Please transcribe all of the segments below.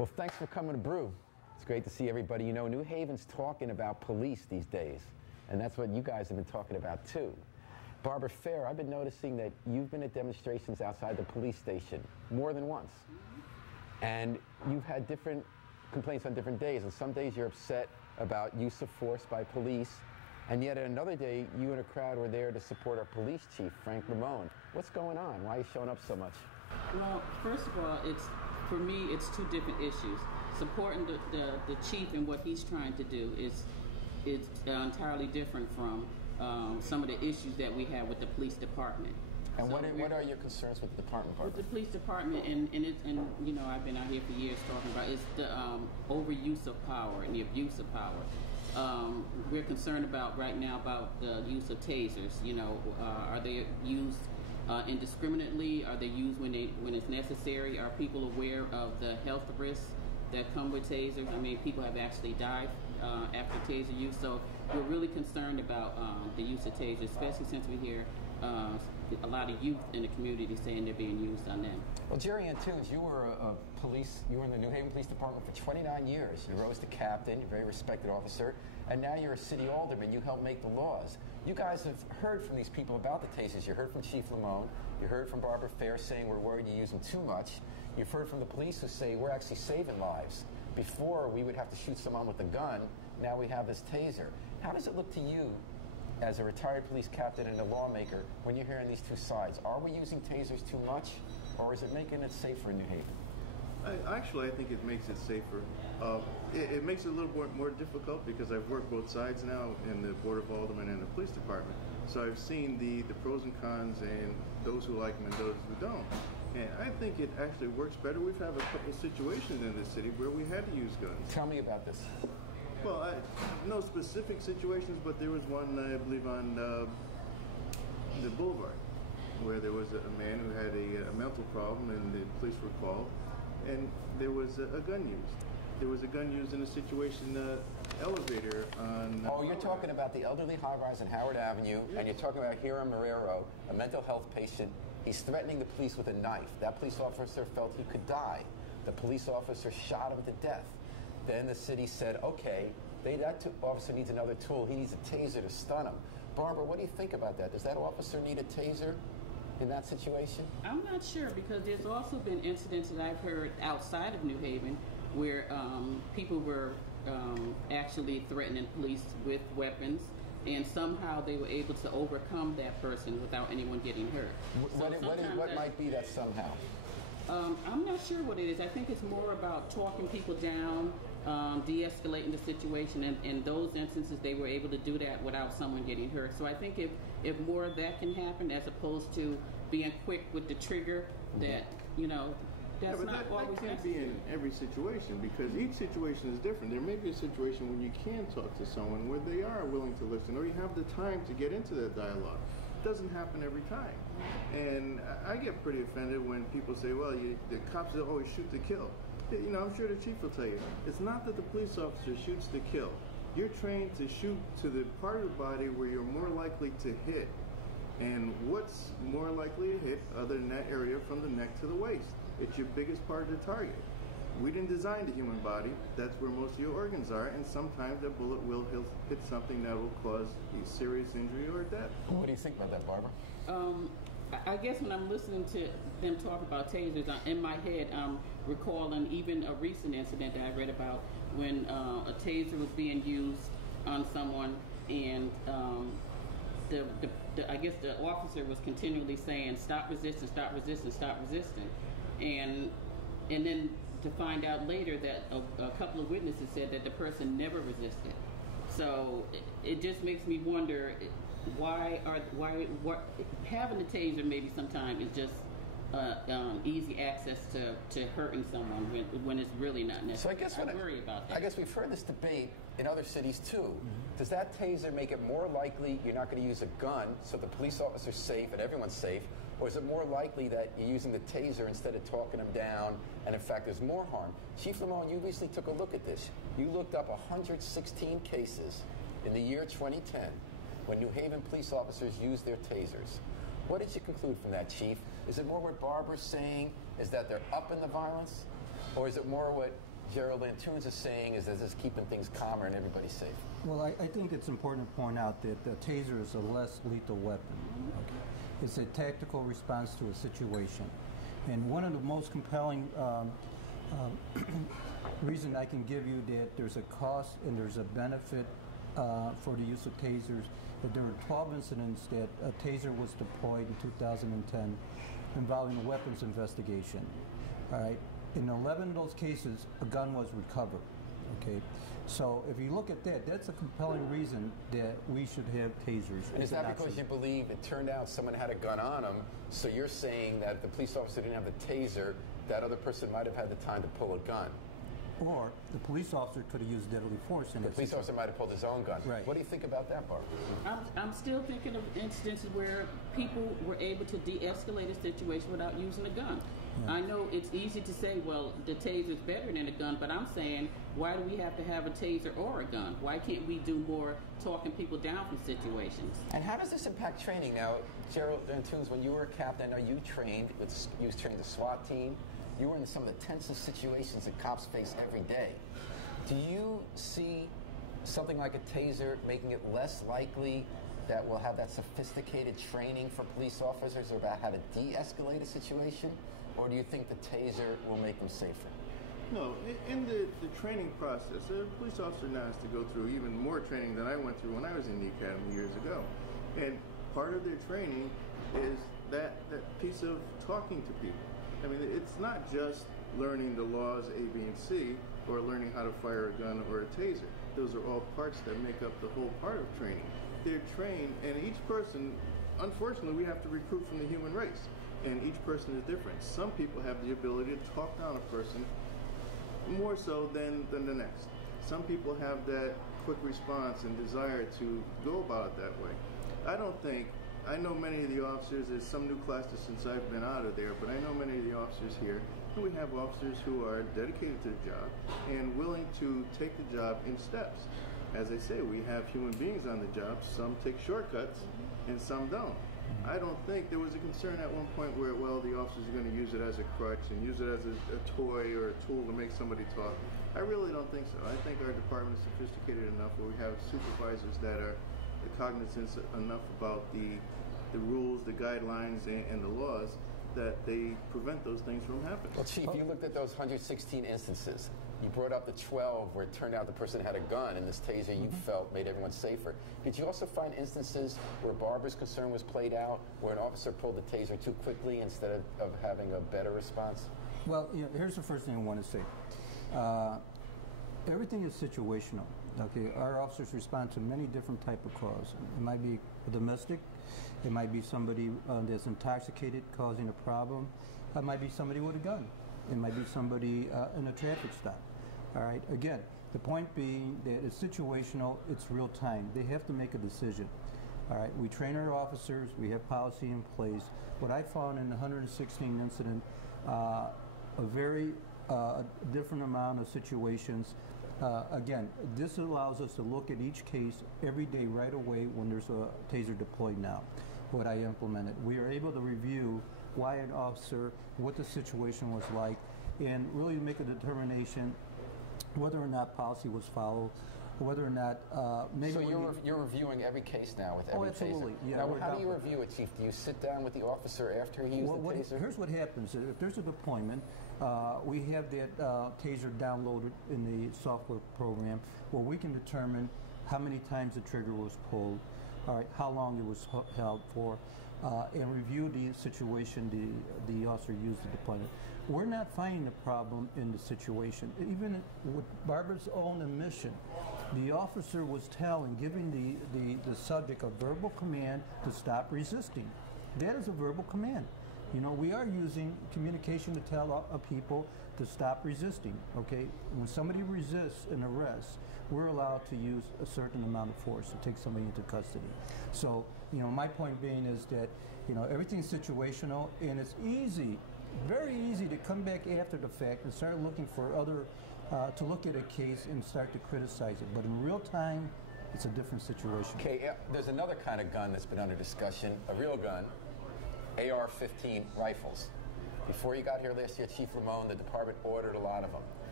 Well, thanks for coming to Brew. It's great to see everybody. You know, New Haven's talking about police these days, and that's what you guys have been talking about too. Barbara Fair, I've been noticing that you've been at demonstrations outside the police station more than once. And you've had different complaints on different days. And some days you're upset about use of force by police, and yet another day you and a crowd were there to support our police chief, Frank Lamone. What's going on? Why are you showing up so much? Well, first of all, for me, it's two different issues. Supporting the chief and what he's trying to do is entirely different from some of the issues that we have with the police department. And so what are your concerns with the department? With the police department, and you know, I've been out here for years talking about it's the overuse of power and the abuse of power. We're concerned about right now about the use of tasers. You know, are they used indiscriminately? Are they used when it's necessary? Are people aware of the health risks that come with tasers? I mean, people have actually died after taser use, so we're really concerned about the use of tasers, especially since we hear a lot of youth in the community saying they're being used on them. Well, Jerry Antunes, you were you were in the New Haven Police Department for 29 years. You rose to captain, you're a very respected officer, and now you're a city alderman. You help make the laws. You guys have heard from these people about the tasers. You heard from Chief Lamone. You heard from Barbara Fair saying we're worried you use them too much. You've heard from the police who say we're actually saving lives. Before, we would have to shoot someone with a gun. Now we have this taser. How does it look to you as a retired police captain and a lawmaker when you're hearing these two sides? Are we using tasers too much, or is it making it safer in New Haven? Actually, I think it makes it safer. It makes it a little more difficult because I've worked both sides now in the Board of Aldermen and the police department. So I've seen the pros and cons and those who like them and those who don't. And I think it actually works better. We've had a couple of situations in the city where we had to use guns. Tell me about this. Well, no specific situations, but there was one, I believe, on the boulevard where there was a man who had a mental problem and the police were called, and there was a gun used. There was a gun used in a situation, elevator on... Oh, you're talking about the elderly high-rise on Howard Avenue, yes. And you're talking about Hiram Marrero, a mental health patient. He's threatening the police with a knife. That police officer felt he could die. The police officer shot him to death. Then the city said, okay, that officer needs another tool. He needs a taser to stun him. Barbara, what do you think about that? Does that officer need a taser in that situation? I'm not sure, because there's also been incidents that I've heard outside of New Haven where people were actually threatening police with weapons, and somehow they were able to overcome that person without anyone getting hurt. What might be that somehow? I'm not sure what it is. I think it's more about talking people down, de-escalating the situation. And in those instances, they were able to do that without someone getting hurt. So I think if more of that can happen, as opposed to being quick with the trigger, that, you know, that's not always necessary. That can't be in every situation, because each situation is different. There may be a situation when you can talk to someone where they are willing to listen, or you have the time to get into that dialogue. It doesn't happen every time. And I get pretty offended when people say, well, the cops always shoot to kill. You know, I'm sure the chief will tell you, it's not that the police officer shoots to kill. You're trained to shoot to the part of the body where you're more likely to hit. And what's more likely to hit other than that area from the neck to the waist? It's your biggest part of the target. We didn't design the human body. That's where most of your organs are, and sometimes that bullet will hit something that will cause a serious injury or death. What do you think about that, Barbara? I guess when I'm listening to them talk about tasers, in my head I'm recalling even a recent incident that I read about when a taser was being used on someone, and I guess the officer was continually saying, stop resisting, stop resisting, stop resisting. And then to find out later that a couple of witnesses said that the person never resisted. So it just makes me wonder why having the taser maybe sometimes is just easy access to hurting someone when it's really not necessary. So I worry about that. I guess we've heard this debate in other cities too. Mm-hmm. Does that taser make it more likely you're not going to use a gun so the police officer's safe and everyone's safe, or is it more likely that you're using the taser instead of talking them down, and in fact there's more harm? Chief Lamone, you recently took a look at this. You looked up 116 cases in the year 2010 when New Haven police officers used their tasers. What did you conclude from that, Chief? Is it more what Barbara's saying, is that they're up in the violence? Or is it more what Gerald Antunes is saying is that this is keeping things calmer and everybody safe. Well, I think it's important to point out that the taser is a less lethal weapon. Okay? It's a tactical response to a situation. And one of the most compelling reason I can give you that there's a cost and there's a benefit for the use of tasers, that there were 12 incidents that a taser was deployed in 2010 involving a weapons investigation. All right. In 11 of those cases, a gun was recovered. Okay. So if you look at that, that's a compelling reason that we should have tasers. And is that because you believe it turned out someone had a gun on them, so you're saying that if the police officer didn't have the taser, that other person might have had the time to pull a gun? Or the police officer could have used deadly force. The police officer might have pulled his own gun. Right. What do you think about that, Barbara? I'm still thinking of instances where people were able to de-escalate a situation without using a gun. Yeah. I know it's easy to say, well, the taser is better than a gun, but I'm saying, why do we have to have a taser or a gun? Why can't we do more talking people down from situations? And how does this impact training? Now, Gerald Antunes, when you were a captain, I know you trained the SWAT team. You were in some of the tensest situations that cops face every day. Do you see something like a taser making it less likely that we'll have that sophisticated training for police officers about how to de-escalate a situation? Or do you think the taser will make them safer? No, in the training process, a police officer now has to go through even more training than I went through when I was in the academy years ago. And part of their training is that piece of talking to people. I mean, it's not just learning the laws A, B, and C, or learning how to fire a gun or a taser. Those are all parts that make up the whole part of training. They're trained, and each person, unfortunately, we have to recruit from the human race, and each person is different. Some people have the ability to talk down a person more so than the next. Some people have that quick response and desire to go about it that way. I know many of the officers, there's some new classes since I've been out of there, but I know many of the officers here, and we have officers who are dedicated to the job and willing to take the job in steps. As I say, we have human beings on the job. Some take shortcuts and some don't. I don't think there was a concern at one point where, well, the officers are going to use it as a crutch and use it as a toy or a tool to make somebody talk. I really don't think so. I think our department is sophisticated enough where we have supervisors that are cognizant enough about the rules, the guidelines, and the laws that they prevent those things from happening. Well, Chief, you looked at those 116 instances. You brought up the 12 where it turned out the person had a gun and this taser you felt made everyone safer. Did you also find instances where Barbara's concern was played out, where an officer pulled the taser too quickly instead of having a better response? Well, here's the first thing I want to say. Everything is situational. Okay, our officers respond to many different type of calls. It might be a domestic. It might be somebody that's intoxicated causing a problem. It might be somebody with a gun. It might be somebody in a traffic stop. All right. Again, the point being that it's situational. It's real time. They have to make a decision. All right. We train our officers. We have policy in place. What I found in the 116 incident, a very different amount of situations. Again, this allows us to look at each case every day right away when there's a taser deployed now, what I implemented. We are able to review why an officer, what the situation was like, and really make a determination whether or not policy was followed, whether or not maybe... So you're reviewing every case now with every absolutely. taser? Yeah, now, how do you review it, Chief? Do you sit down with the officer after he used the taser? Here's what happens. If there's a deployment, we have that taser downloaded in the software program where we can determine how many times the trigger was pulled, all right, how long it was held for, and review the situation the officer used the deployment. We're not finding the problem in the situation. Even with Barbara's own admission, the officer was giving the subject a verbal command to stop resisting. That is a verbal command. You know, we are using communication to tell people to stop resisting, okay? When somebody resists an arrest, we're allowed to use a certain amount of force to take somebody into custody. So, my point being is that, everything's situational, and it's easy, very easy to come back after the fact and start looking for to look at a case and start to criticize it. But in real time, it's a different situation. Okay, there's another kind of gun that's been under discussion, a real gun, AR-15 rifles. Before you got here last year, Chief Ramon, the department ordered a lot of them.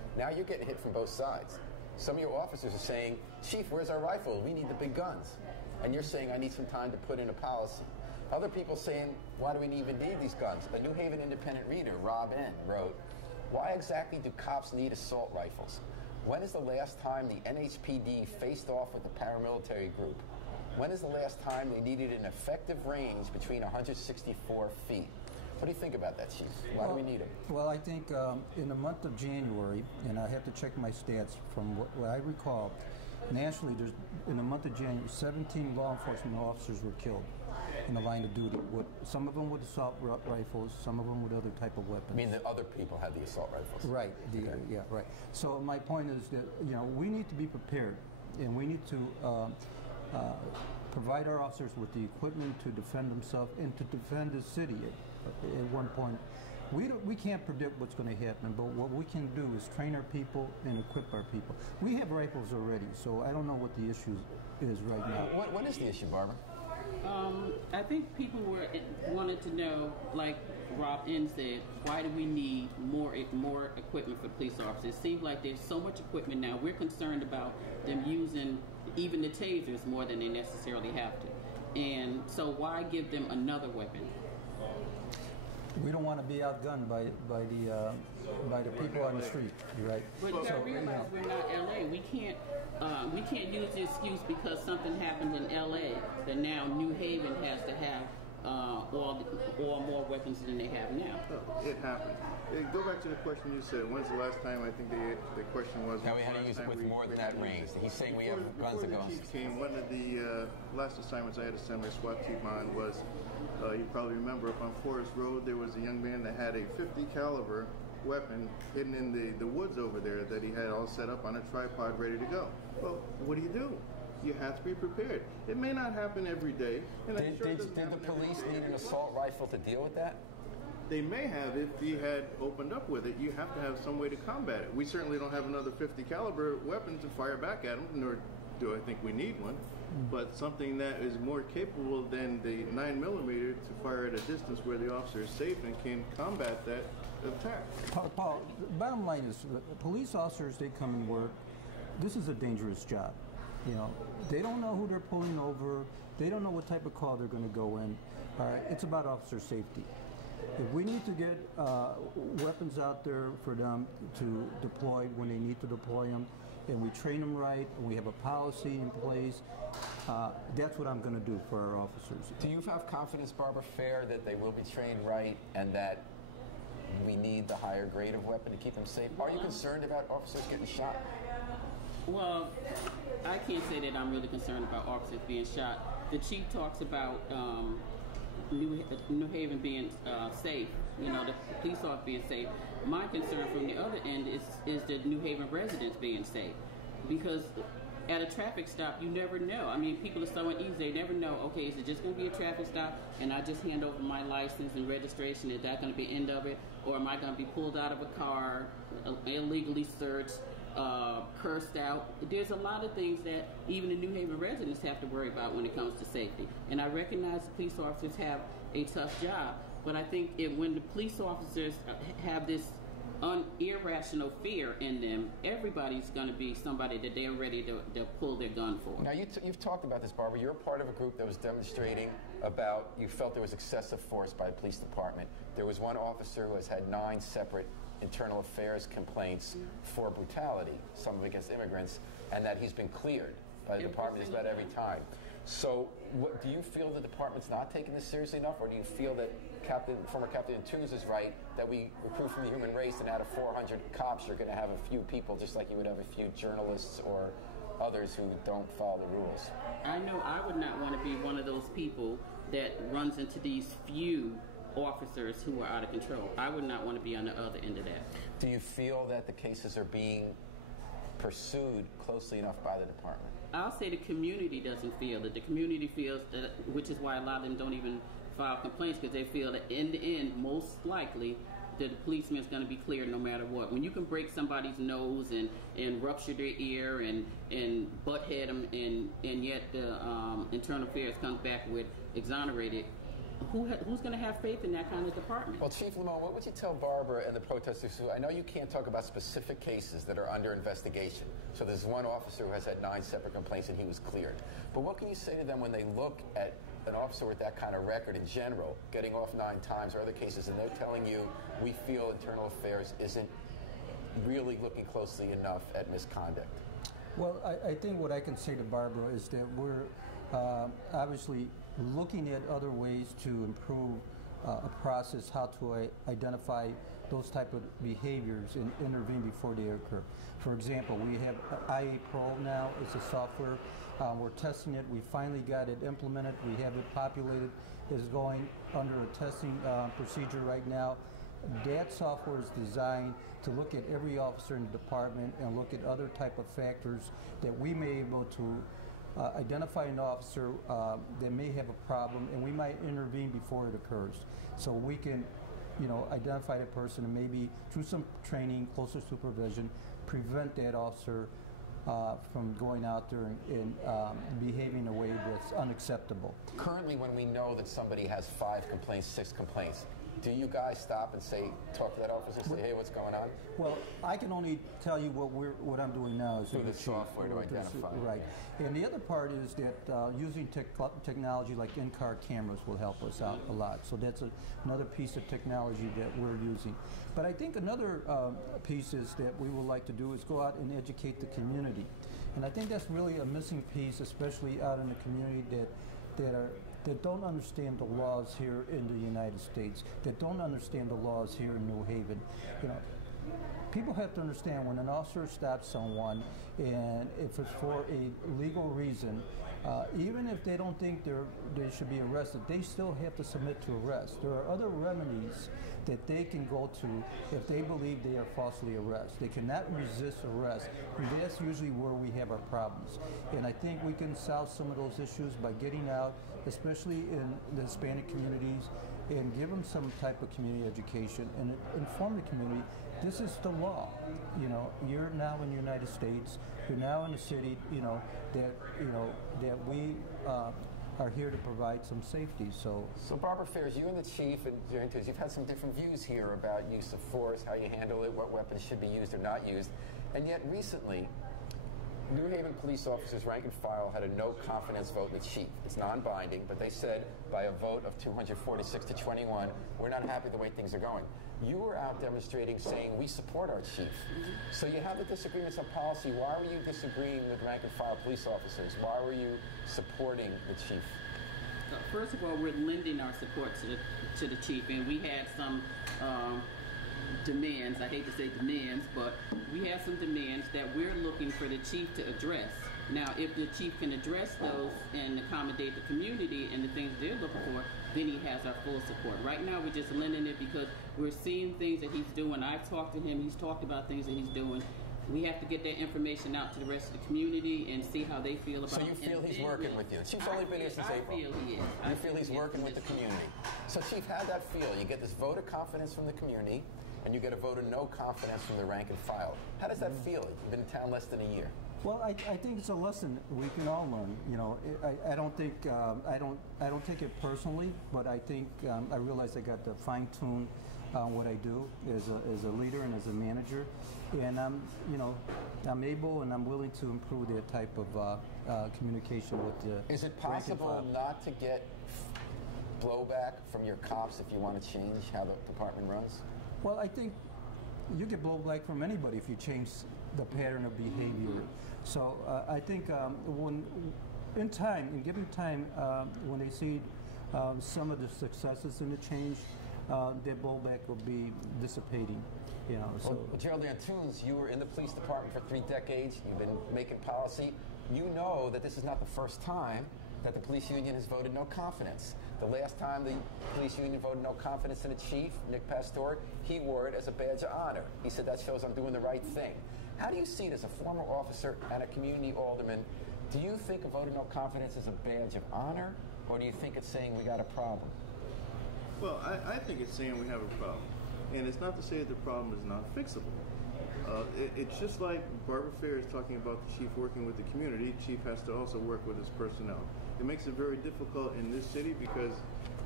Now you're getting hit from both sides. Some of your officers are saying, Chief, where's our rifle? We need the big guns. And you're saying, I need some time to put in a policy. Other people saying, why do we even need these guns? A New Haven independent reader, Rob N., wrote, why exactly do cops need assault rifles? When is the last time the NHPD faced off with a paramilitary group? When is the last time they needed an effective range between 164 feet? What do you think about that, Chief? Why do we need them? Well, I think in the month of January, and I have to check my stats, from what I recall, nationally, in the month of January, 17 law enforcement officers were killed in the line of duty. Some of them with assault rifles, some of them with other type of weapons. I mean, the other people had the assault rifles. Right. Yeah. Right. So my point is that we need to be prepared, and we need to provide our officers with the equipment to defend themselves and to defend the city. At one point, we can't predict what's going to happen, but what we can do is train our people and equip our people. We have rifles already, so I don't know what the issue is right now. What is the issue, Barbara? I think people wanted to know, like Rob N. said, why do we need more equipment for police officers? It seems like there's so much equipment now. We're concerned about them using even the tasers more than they necessarily have to. And so why give them another weapon? We don't want to be outgunned by the people on the street, right? But you gotta realize we're not LA. We can't use the excuse because something happened in LA that now New Haven has to have all more weapons than they have now. It happened. Go back to the question you said. When's the last time? I think the question was. Now we had to use it with more than that range. He's saying we have guns that go. Before the chief came, one of the last assignments I had to send my SWAT team on was, you probably remember, up on Forest Road, there was a young man that had a .50 caliber weapon hidden in the woods over there that he had all set up on a tripod ready to go. Well, what do? You have to be prepared. It may not happen every day. And Did the police need an assault rifle to deal with that? They may have if he had opened up with it. You have to have some way to combat it. We certainly don't have another .50 caliber weapon to fire back at him, nor do I think we need one. But something that is more capable than the 9mm to fire at a distance where the officer is safe and can combat that attack. Paul, the bottom line is, police officers, they come and work. This is a dangerous job. They don't know who they're pulling over. They don't know what type of call they're going to go in. It's about officer safety. If we need to get weapons out there for them to deploy when they need to deploy them, and we train them right, and we have a policy in place, that's what I'm going to do for our officers. Do you have confidence, Barbara Fair, that they will be trained right and that we need the higher grade of weapon to keep them safe? Are you concerned about officers getting shot? Well, I can't say that I'm really concerned about officers being shot. The chief talks about New Haven being safe, the police officers being safe. My concern from the other end is the New Haven residents being safe. Because at a traffic stop, you never know. I mean, people are so uneasy, they never know, okay, is it just going to be a traffic stop and I just hand over my license and registration? Is that going to be the end of it? Or am I going to be pulled out of a car, illegally searched, cursed out? There's a lot of things that even the New Haven residents have to worry about when it comes to safety. And I recognize the police officers have a tough job, but I think when the police officers have this irrational fear in them, everybody's going to be somebody that they're ready to pull their gun for. Now, you've talked about this, Barbara. You're part of a group that was demonstrating about, you felt there was excessive force by the police department. There was one officer who has had 9 separate internal affairs complaints for brutality, some of it against immigrants, and that he's been cleared by the department just about every time. So do you feel the department's not taking this seriously enough, or do you feel that former Captain Toombs is right, that we recruit from the human race and out of 400 cops you're going to have a few people just like you would have a few journalists or others who don't follow the rules? I know I would not want to be one of those people that runs into these few officers who are out of control. I would not want to be on the other end of that. Do you feel that the cases are being pursued closely enough by the department? I'll say the community doesn't feel that. The community feels that, which is why a lot of them don't even file complaints, because they feel that in the end, most likely, that the policeman is going to be cleared no matter what. When you can break somebody's nose and rupture their ear and butt head them, and yet the internal affairs comes back with exonerated, who's going to have faith in that kind of department? Well, Chief Lamone, what would you tell Barbara and the protesters who, I know you can't talk about specific cases that are under investigation. So there's one officer who has had 9 separate complaints and he was cleared. But what can you say to them when they look at an officer with that kind of record in general, getting off 9 times or other cases, and they're telling you, we feel internal affairs isn't really looking closely enough at misconduct? Well, I think what I can say to Barbara is that we're obviously looking at other ways to improve a process, how to identify those type of behaviors and intervene before they occur. For example, we have IA Pro now. It's a software. We're testing it. We finally got it implemented. We have it populated. It's going under a testing procedure right now. That software is designed to look at every officer in the department and look at other type of factors that we may be able to identify an officer that may have a problem, and we might intervene before it occurs. So we can, identify the person and maybe through some training, closer supervision, prevent that officer from going out there and behaving in a way that's unacceptable. Currently, when we know that somebody has 5 complaints, 6 complaints, do you guys stop and talk to that officer and say, hey, what's going on? Well, I can only tell you what I'm doing now. Is through the software to identify. Right. And the other part is that using technology like in-car cameras will help us out a lot. So that's another piece of technology that we're using. But I think another piece is that we would like to do is go out and educate the community. And I think that's really a missing piece, especially out in the community that don't understand the laws here in the United States, that don't understand the laws here in New Haven. People have to understand when an officer stops someone, and if it's for a legal reason, even if they don't think they should be arrested, they still have to submit to arrest. There are other remedies that they can go to if they believe they are falsely arrested. They cannot resist arrest, and that's usually where we have our problems. And I think we can solve some of those issues by getting out, especially in the Hispanic communities, and give them some type of community education and inform the community. This is the law. You're now in the United States. You're now in a city. That we are here to provide some safety. So Barbara Ferris, you and the chief and you've had some different views here about use of force, how you handle it, what weapons should be used or not used, and yet recently, New Haven police officers, rank and file, had a no confidence vote in the chief. It's non-binding, but they said by a vote of 246 to 21, we're not happy the way things are going. You were out demonstrating saying we support our chief. So you have the disagreements on policy. Why were you disagreeing with rank and file police officers? Why were you supporting the chief? First of all, we're lending our support to the chief, and we had some demands. I hate to say demands, but we have some demands that we're looking for the chief to address. Now, if the chief can address those and accommodate the community and the things they're looking for, then he has our full support. Right now, we're just lending it because we're seeing things that he's doing. I've talked to him. He's talked about things that he's doing. We have to get that information out to the rest of the community and see how they feel about it. So you feel he's working with you? The chief's only been here since April. I feel he is. You feel he's working with the community. So, Chief, how'd that feel? You get this vote of confidence from the community, and you get a vote of no confidence from the rank and file. How does that feel? You've been in town less than a year. Well, I think it's a lesson we can all learn. I don't think I don't take it personally, but I think I realize I got to fine tune what I do as a leader and as a manager, and I'm able and I'm willing to improve that type of communication with the. Is it possible not to get blowback from your cops if you want to change how the department runs? Well, I think you get blowback from anybody if you change the pattern of behavior. So I think when given time, when they see some of the successes in the change, that blowback will be dissipating. So. Well, Geraldine Antunes, you were in the police department for 3 decades. You've been making policy. You know that this is not the first time that the police union has voted no confidence. The last time the police union voted no confidence in the chief, Nick Pastore, he wore it as a badge of honor. He said that shows I'm doing the right thing. How do you see it as a former officer and a community alderman? Do you think a vote of no confidence is a badge of honor, or do you think it's saying we got a problem? Well, I think it's saying we have a problem. And it's not to say that the problem is not fixable. It's just like Barbara Fair is talking about the chief working with the community. The chief has to also work with his personnel. It makes it very difficult in this city because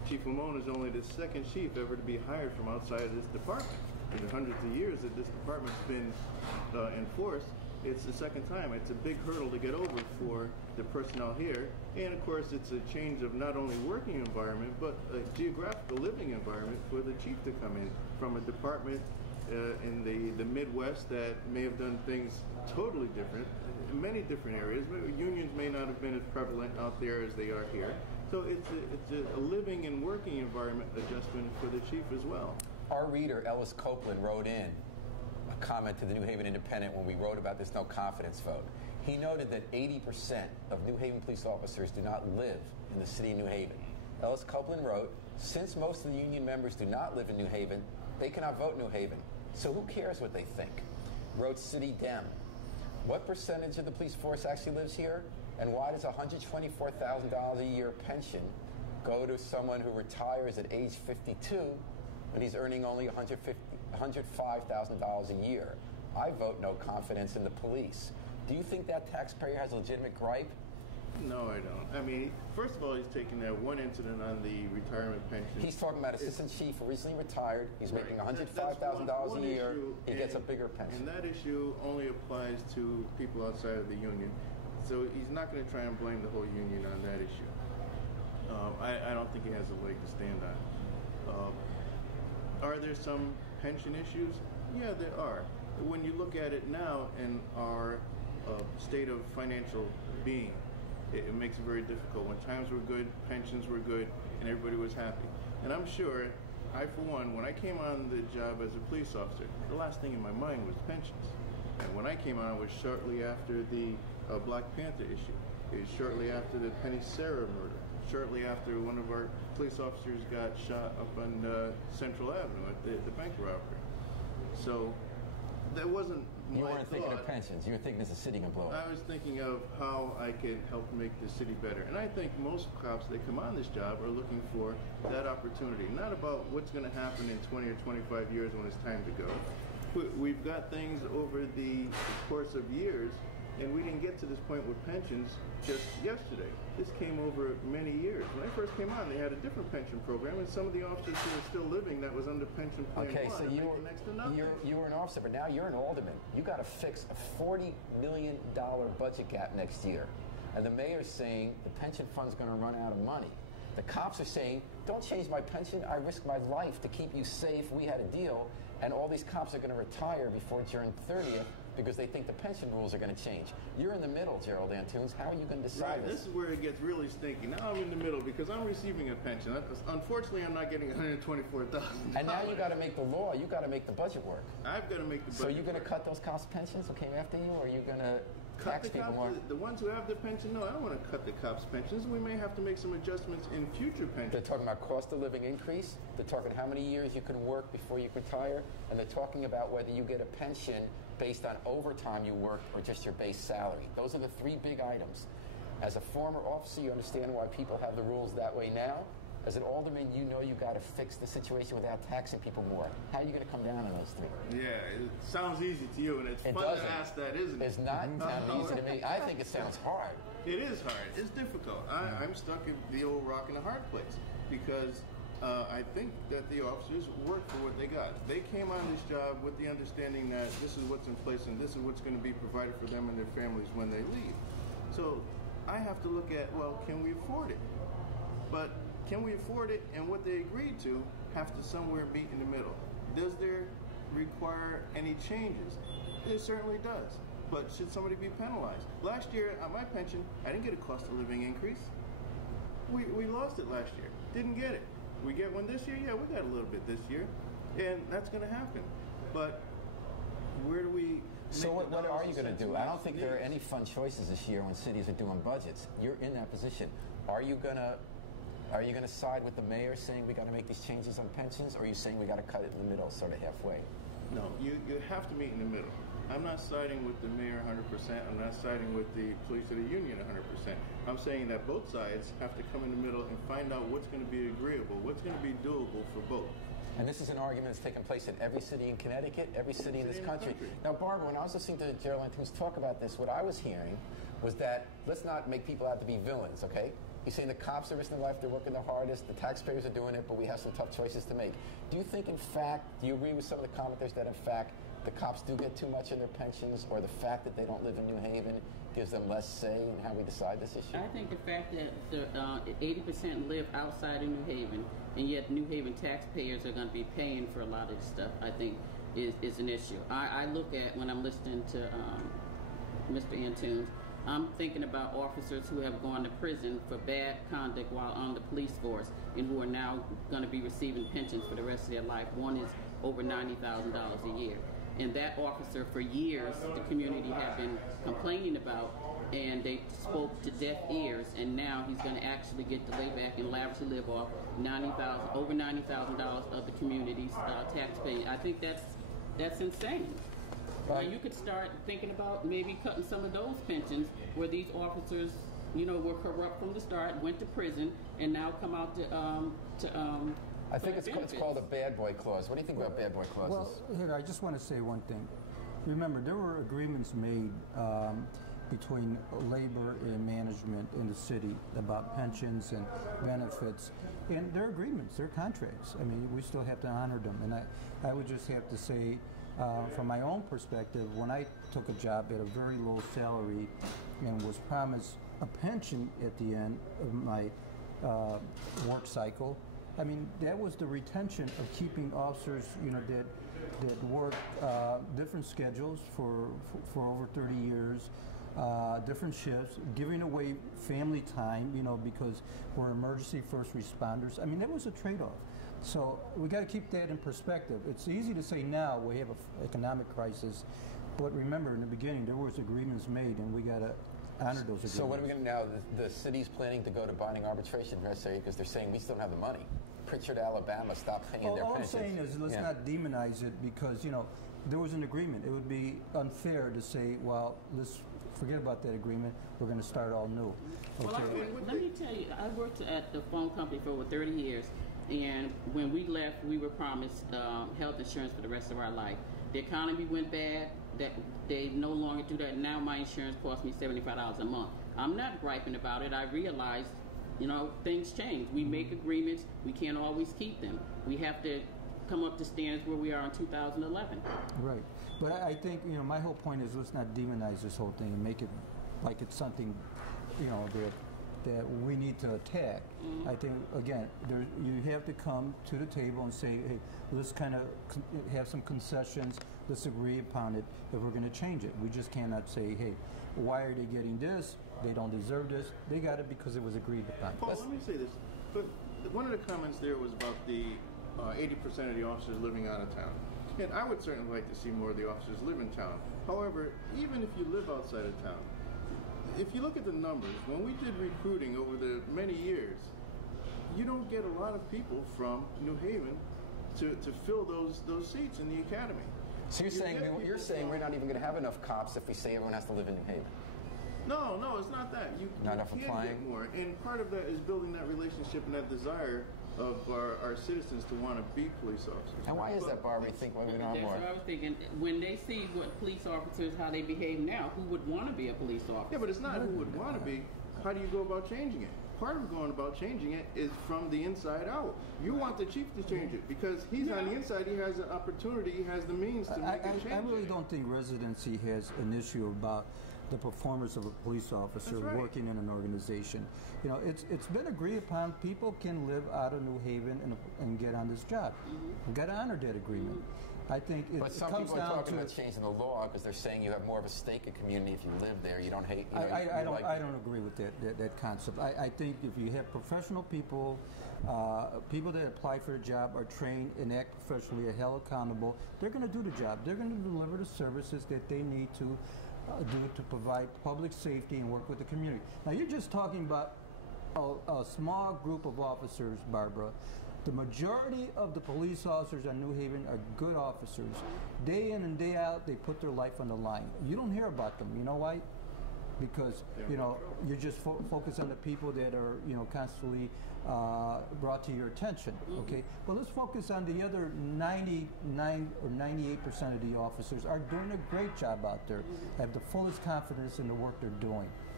Chief Lamone is only the second chief ever to be hired from outside of this department. In the hundreds of years that this department's been in force, it's the second time. It's a big hurdle to get over for the personnel here. And of course, it's a change of not only working environment, but a geographical living environment for the chief to come in from a department in the Midwest that may have done things totally different in many different areas. Unions may not have been as prevalent out there as they are here. So it's a living and working environment adjustment for the chief as well. Our reader, Ellis Copeland, wrote in a comment to the New Haven Independent when we wrote about this no confidence vote. He noted that 80% of New Haven police officers do not live in the city of New Haven. Ellis Copeland wrote, since most of the union members do not live in New Haven, they cannot vote New Haven. So who cares what they think? Wrote City Dem. What percentage of the police force actually lives here? And why does $124,000 a year pension go to someone who retires at age 52 when he's earning only $105,000 a year? I vote no confidence in the police. Do you think that taxpayer has a legitimate gripe? No, I don't. I mean, first of all, he's taking that one incident on the retirement pension. He's talking about assistant chief who recently retired. He's making $105,000 a year. He gets a bigger pension. And that issue only applies to people outside of the union. So he's not going to try and blame the whole union on that issue. I don't think he has a leg to stand on. Are there some pension issues? Yeah, there are. When you look at it now in our state of financial being, it makes it very difficult. When times were good, pensions were good, and everybody was happy. And I'm sure, I for one, when I came on the job as a police officer, the last thing in my mind was pensions. And when I came on, it was shortly after the Black Panther issue. It was shortly after the Penny Sarah murder. Shortly after one of our police officers got shot up on Central Avenue at the bank robbery. So that wasn't my You weren't thinking of thought. pensions. You were thinking this is city can blow up. I was thinking of how I could help make the city better. And I think most cops that come on this job are looking for that opportunity. Not about what's going to happen in 20 or 25 years when it's time to go. We've got things over the course of years, and we didn't get to this point with pensions just yesterday. This came over many years. When I first came on, they had a different pension program, and some of the officers who are still living that was under pension plan Okay, one so are you making next to nothing. were an officer, but now you're an alderman. You got to fix a $40 million budget gap next year. And the mayor's saying the pension fund's going to run out of money. The cops are saying, don't change my pension. I risk my life to keep you safe. We had a deal. And all these cops are going to retire before June 30th because they think the pension rules are going to change. You're in the middle, Gerald Antunes. How are you going to decide Right, this is where it gets really stinky. Now I'm in the middle because I'm receiving a pension. Unfortunately, I'm not getting $124,000. And now you got to make the law. You got to make the budget work. I've got to make the budget. So you're going to work. cut those cops' pensions who came after you, or are you going to Cut tax the people cops, more? the ones who have the pension? No, I don't want to cut the cops' pensions. We may have to make some adjustments in future They're pensions. talking about cost of living increase. They're talking how many years you can work before you retire. And they're talking about whether you get a pension based on overtime you work or just your base salary. Those are the three big items. As a former officer, you understand why people have the rules that way now. As an alderman, you know you got to fix the situation without taxing people more. How are you going to come down on those three? Yeah, it sounds easy to you, and it's It fun doesn't. to ask that, isn't it? It's not sound easy to me. I think it sounds hard. It is hard. It's difficult. I'm stuck in the old rock and a hard place because I think that the officers work for what they got. They came on this job with the understanding that this is what's in place and this is what's going to be provided for them and their families when they leave. So I have to look at, well, can we afford it? But can we afford it, and what they agreed to have to somewhere meet in the middle? Does there require any changes? It certainly does. But should somebody be penalized? Last year, on my pension, I didn't get a cost of living increase. We lost it last year. Didn't get it. We get one this year? Yeah, we got a little bit this year. And that's going to happen. But where do we... So what are you going to do? I don't think there are any fun choices this year when cities are doing budgets. You're in that position. Are you going to side with the mayor saying we got to make these changes on pensions, or are you saying we got to cut it in the middle, sort of halfway? No, you have to meet in the middle. I'm not siding with the mayor 100%. I'm not siding with the police or the union 100%. I'm saying that both sides have to come in the middle and find out what's going to be agreeable, what's going to be doable for both. And this is an argument that's taken place in every city in Connecticut, every city in this country. Now, Barbara, when I was listening to Gerald Antunes talk about this, what I was hearing was that let's not make people out to be villains, okay? You're saying the cops are risking their life, they're working their hardest, the taxpayers are doing it, but we have some tough choices to make. Do you think, in fact, do you agree with some of the commenters that, in fact, the cops do get too much in their pensions, or the fact that they don't live in New Haven gives them less say in how we decide this issue? I think the fact that the 80% live outside of New Haven, and yet New Haven taxpayers are going to be paying for a lot of this stuff, I think is an issue. I look at, when I'm listening to Mr. Antunes, I'm thinking about officers who have gone to prison for bad conduct while on the police force and who are now going to be receiving pensions for the rest of their life. One is over $90,000 a year. And that officer, for years, the community have been complaining about, and they spoke to deaf ears, and now he's going to actually get to lay back and lavishly live off over $90,000 of the community's taxpaying. I think that's insane. You could start thinking about maybe cutting some of those pensions where these officers, were corrupt from the start, went to prison, and now come out to I think it's called a bad boy clause. What do you think about bad boy clauses? Well, here, I just want to say one thing. Remember, there were agreements made between labor and management in the city about pensions and benefits. And they're agreements, they're contracts. I mean, we still have to honor them. And I would just have to say, from my own perspective, when I took a job at a very low salary and was promised a pension at the end of my work cycle, I mean, that was the retention of keeping officers, that worked different schedules for over 30 years, different shifts, giving away family time, because we're emergency first responders. I mean, that was a trade-off. So we got to keep that in perspective. It's easy to say now we have an economic crisis, but remember, in the beginning, there was agreements made, and we got to honor those agreements. So what are we going to now? The city's planning to go to binding arbitration because they're saying we still don't have the money. Pritchard, Alabama, stopped paying their pensions. All I'm saying is let's not demonize it because, there was an agreement. It would be unfair to say, well, let's forget about that agreement. We're going to start all new. Okay. Well, let me tell you, I worked at the phone company for over 30 years, and when we left, we were promised health insurance for the rest of our life. The economy went bad. That they no longer do that. Now my insurance costs me $75 a month. I'm not griping about it. I realized, things change. We make agreements. We can't always keep them. We have to come up to standards where we are in 2011. Right. But I think, my whole point is let's not demonize this whole thing and make it like it's something, that we need to attack. Mm-hmm. I think, again, you have to come to the table and say, hey, let's kind of have some concessions. Let's agree upon it if we're going to change it. We just cannot say, hey, why are they getting this? They don't deserve this. They got it because it was agreed upon. Paul, let me say this. But one of the comments there was about the 80% of the officers living out of town. And I would certainly like to see more of the officers live in town. However, even if you live outside of town, if you look at the numbers, when we did recruiting over the many years, you don't get a lot of people from New Haven to fill those seats in the academy. So you're saying we're not even going to have enough cops if we say everyone has to live in New Haven? No, it's not that. You not enough can applying? Get more. And part of that is building that relationship and that desire of our citizens to want to be police officers. And why is that, Barbara? You think women are more? That's what I was thinking. When they see what police officers, how they behave now, who would want to be a police officer? Yeah, but it's not who would want to be. How do you go about changing it? Part of going about changing it is from the inside out. You want the chief to change it because he's on the inside. He has an opportunity. He has the means to make a change. I really don't think residency has an issue about the performance of a police officer working in an organization. It's been agreed upon people can live out of New Haven and get on this job. Mm-hmm. We've got to honor that agreement. I think it But some comes people are down talking to about changing the law because they're saying you have more of a stake in community if you live there. You don't hate. I don't agree with that concept. I think if you have professional people, people that apply for a job are trained and act professionally, are held accountable, they're going to do the job. They're going to deliver the services that they need to do to provide public safety and work with the community. Now you're just talking about a small group of officers, Barbara. The majority of the police officers in New Haven are good officers. Day in and day out, they put their life on the line. You don't hear about them. You know why? Because, you just focus on the people that are, constantly brought to your attention, okay? Well, let's focus on the other 99 or 98% of the officers are doing a great job out there. I have the fullest confidence in the work they're doing.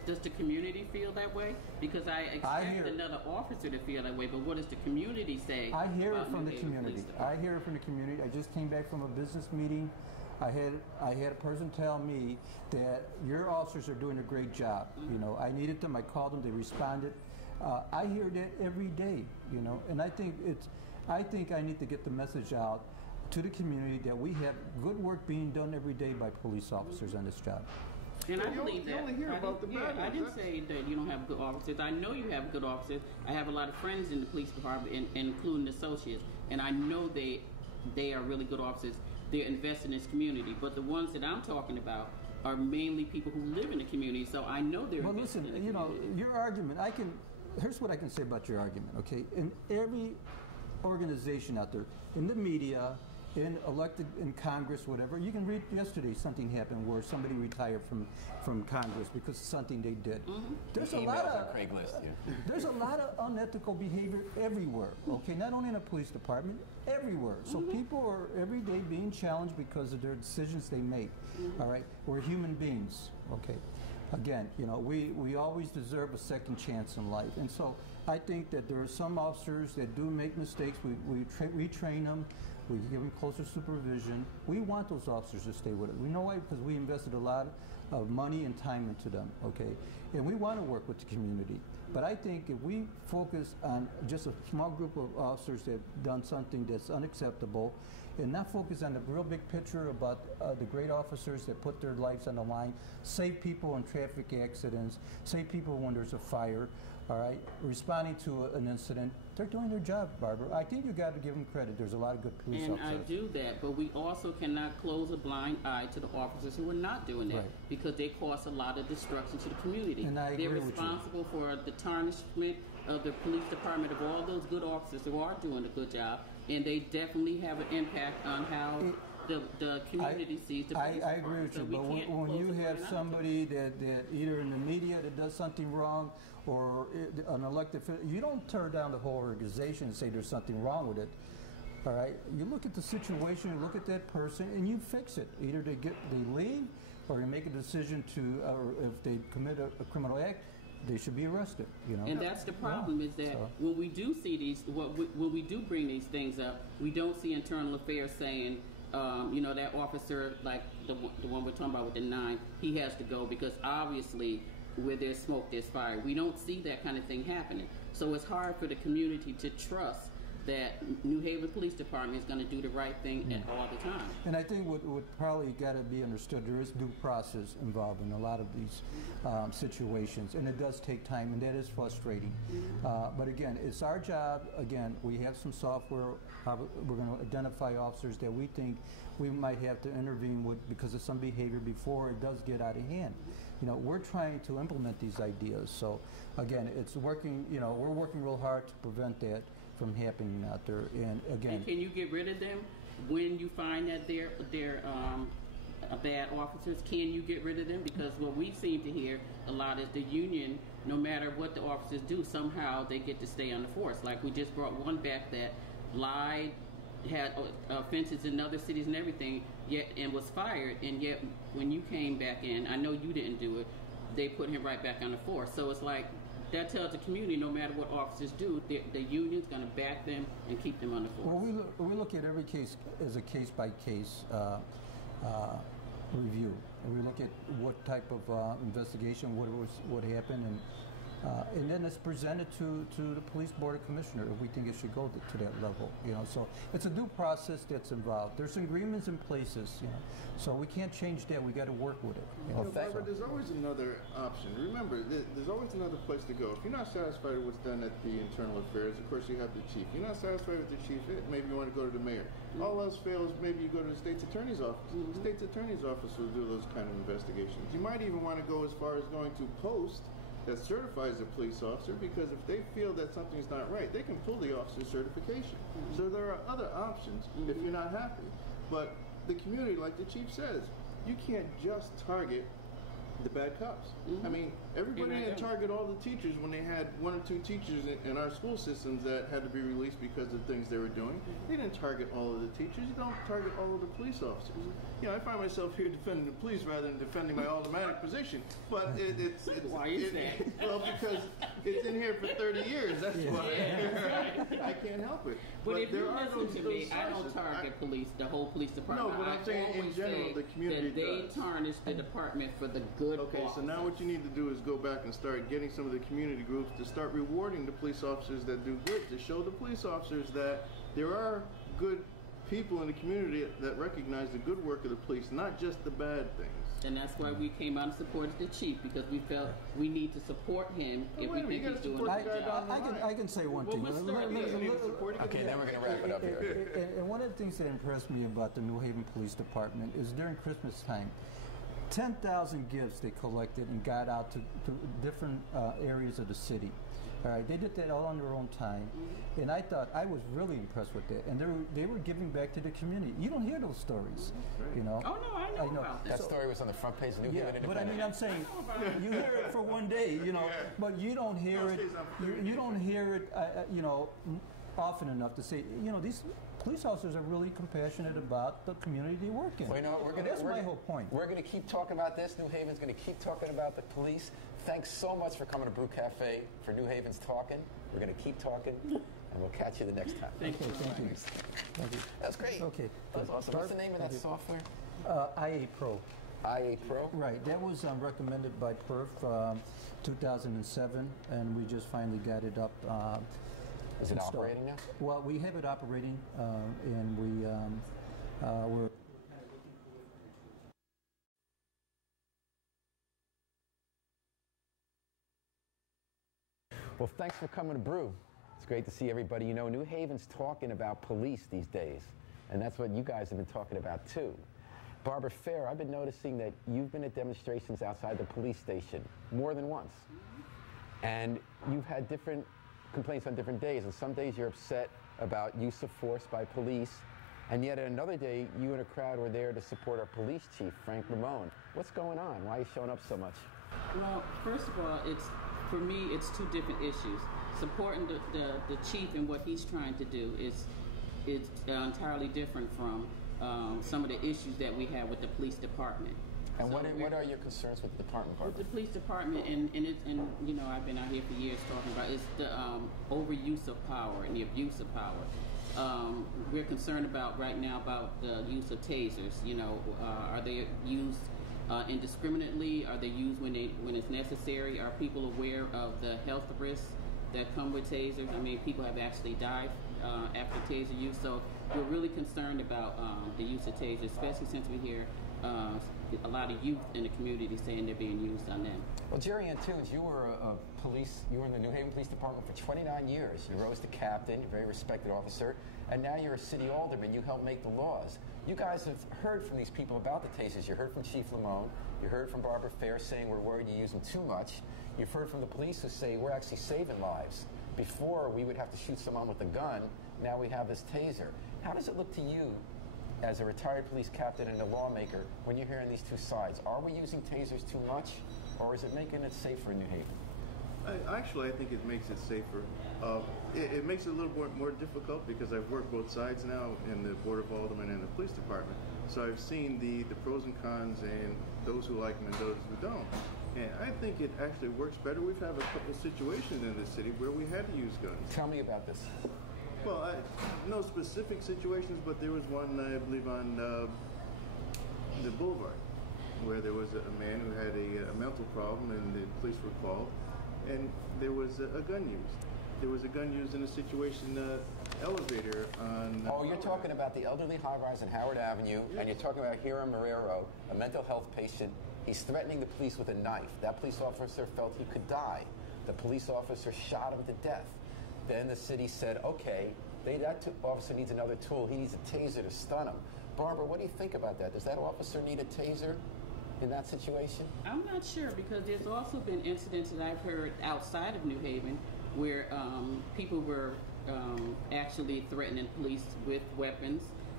Does the community feel that way? Because I expect another officer to feel that way, but what does the community say? I hear it from the New Haven community. Police Department? I hear it from the community. I just came back from a business meeting. I had a person tell me that your officers are doing a great job. You know, I needed them. I called them. They responded. I hear that every day. You know, and I think I need to get the message out to the community that we have good work being done every day by police officers on this job. And I believe that. You only hear about the bad ones. I didn't say that you don't have good officers. I know you have good officers. I have a lot of friends in the police department, including associates, and I know they are really good officers. They're invested in this community. But the ones that I'm talking about are mainly people who live in the community, so I know they're invested in the community. Well, listen, your argument, here's what I can say about your argument, okay? In every organization out there, in the media, in elected in Congress, whatever, you can read yesterday something happened where somebody retired from Congress because of something they did. There's a lot of there's a lot of unethical behavior everywhere. Okay, not only in a police department, everywhere. So people are every day being challenged because of their decisions they make. All right, we're human beings. Okay, again, you know, we always deserve a second chance in life, and so I think that there are some officers that do make mistakes. We train them. We give them closer supervision. We want those officers to stay with us. We know why, because we invested a lot of money and time into them, okay? And we want to work with the community. But I think if we focus on just a small group of officers that have done something that's unacceptable and not focus on the real big picture about the great officers that put their lives on the line, save people in traffic accidents, save people when there's a fire, all right, responding to an incident, they're doing their job, Barbara. I think you got to give them credit. There's a lot of good police officers. And I do that, but we also cannot close a blind eye to the officers who are not doing that, because they cause a lot of destruction to the community. And I agree They're with you. responsible for the tarnishment of the police department of all those good officers who are doing a good job, and they definitely have an impact on how the community sees the police I agree with you, but when you have somebody that either in the media that does something wrong or an elected official, you don't tear down the whole organization and say there's something wrong with it. All right, you look at the situation, you look at that person, and you fix it. Either they leave, or they make a decision to, or if they commit a criminal act, they should be arrested. You know, and that's the problem is that when we do see these, when we do bring these things up, we don't see internal affairs saying, you know, that officer, like the one we're talking about with the 9, he has to go because obviously where there's smoke, there's fire. We don't see that kind of thing happening. So it's hard for the community to trust that New Haven Police Department is going to do the right thing all the time. And I think what probably got to be understood, there is due process involved in a lot of these situations, and it does take time, and that is frustrating. But again, it's our job. Again, we have some software. We're going to identify officers that we think we might have to intervene with because of some behavior before it does get out of hand. You know, we're trying to implement these ideas. So again, it's working. You know, we're working real hard to prevent that from happening out there. And again, and can you get rid of them when you find that they're bad officers? Can you get rid of them? Because what we seem to hear a lot is the union, no matter what the officers do, somehow they get to stay on the force. Like we just brought one back that lied, had offenses in other cities and everything, yet and was fired. And yet when you came back in, I know you didn't do it, they put him right back on the force. So it's like, that tells the community no matter what officers do, the union's going to back them and keep them on the force. Well, we look at every case as a case-by-case review. And we look at what type of investigation, what happened, and then it's presented to the police board of commissioner if we think it should go to that level. You know, so it's a due process that's involved. There's agreements in places, you know, so we can't change that. We got to work with it. You know? Barbara, there's always another option. Remember, there's always another place to go. If you're not satisfied with what's done at the internal affairs, of course you have the chief. If you're not satisfied with the chief, maybe you want to go to the mayor. All else fails, maybe you go to the state's attorney's office. The state's attorney's office will do those kind of investigations. You might even want to go as far as going to post that certifies a police officer, because if they feel that something's not right, they can pull the officer's certification. So there are other options if you're not happy. But the community, like the chief says, you can't just target the bad cops. I mean, everybody didn't target all the teachers when they had one or two teachers in our school systems that had to be released because of things they were doing. They didn't target all of the teachers. You don't target all of the police officers. You know, I find myself here defending the police rather than defending my automatic position. But it's why is that? Well, because it's in here for 30 years. That's why. I can't help it. But if there you are listen to me, I don't target police, the whole police department. No, but I'm saying in general, the community that they does. tarnish the department for the good. Okay, so now what you need to do is go back and start getting some of the community groups to start rewarding the police officers that do good, to show the police officers that there are good people in the community that recognize the good work of the police, not just the bad things. And that's why we came out and supported the chief, because we felt we need to support him if we think he's doing a good job. I can say one thing. Okay, then we're going to wrap it up here. And one of the things that impressed me about the New Haven Police Department is during Christmas time, 10,000 gifts they collected and got out to different areas of the city. All right, they did that all on their own time, and I thought I was really impressed with that. And they were giving back to the community. You don't hear those stories, you know. Oh no, I know about that. That story was on the front page of New Haven Independent. But I mean, I'm saying you hear it for one day, you know, but you don't hear it. You don't hear it, you know, often enough to say, you know, these police officers are really compassionate about the community they work in. Well, you know, that's my whole point. We're going to keep talking about this. New Haven's going to keep talking about the police. Thanks so much for coming to Brew Cafe for New Haven's Talking. We're going to keep talking, and we'll catch you the next time. Thank you. Thank you. That was great. Okay. That was awesome. What's the name of that software? IA Pro. IA Pro? Right. That was recommended by PERF 2007, and we just finally got it up. Is it operating now? Well, we have it operating, and we're Well, thanks for coming to Brew. It's great to see everybody. You know, New Haven's talking about police these days, and that's what you guys have been talking about too. Barbara Fair, I've been noticing that you've been at demonstrations outside the police station more than once, and you've had different complaints on different days, and some days you're upset about use of force by police, and yet another day you and a crowd were there to support our police chief, Frank Ramone. What's going on? Why are you showing up so much? Well, first of all, for me, it's two different issues. Supporting the chief and what he's trying to do is entirely different from some of the issues that we have with the police department. And what are your concerns with the department? With the police department, and you know, I've been out here for years talking about it's the overuse of power and the abuse of power. We're concerned about right now about the use of tasers. You know, are they used indiscriminately? Are they used when it's necessary? Are people aware of the health risks that come with tasers? I mean, people have actually died after taser use, so we're really concerned about the use of tasers, especially since we hear a lot of youth in the community saying they're being used on them. Well, Jerry Antunes, you were you were in the New Haven Police Department for 29 years. You rose to captain, you're a very respected officer, and now you're a city alderman. You help make the laws. You guys have heard from these people about the tasers. You heard from Chief Lamone. You heard from Barbara Fair saying we're worried you use them too much. You've heard from the police who say we're actually saving lives. Before, we would have to shoot someone with a gun. Now we have this taser. How does it look to you as a retired police captain and a lawmaker when you're hearing these two sides? Are we using tasers too much, or is it making it safer in New Haven? Actually, I think it makes it safer. It makes it a little more difficult because I've worked both sides now in the Board of Aldermen and the police department. So I've seen the pros and cons and those who like them and those who don't. And I think it actually works better. We've had a couple situations in the city where we had to use guns. Tell me about this. Well, no specific situations, but there was one, I believe, on the boulevard where there was a man who had a mental problem and the police were called, and there was a gun used. There was a gun used in a situation, elevator on... Oh, you're talking about the elderly high-rise on Howard Avenue, yes. And you're talking about Hiram Marrero, a mental health patient. He's threatening the police with a knife. That police officer felt he could die. The police officer shot him to death. Then the city said, okay, that officer needs another tool. He needs a taser to stun him. Barbara, what do you think about that? Does that officer need a taser in that situation? I'm not sure, because there's also been incidents that I've heard outside of New Haven where people were actually threatening police with weapons.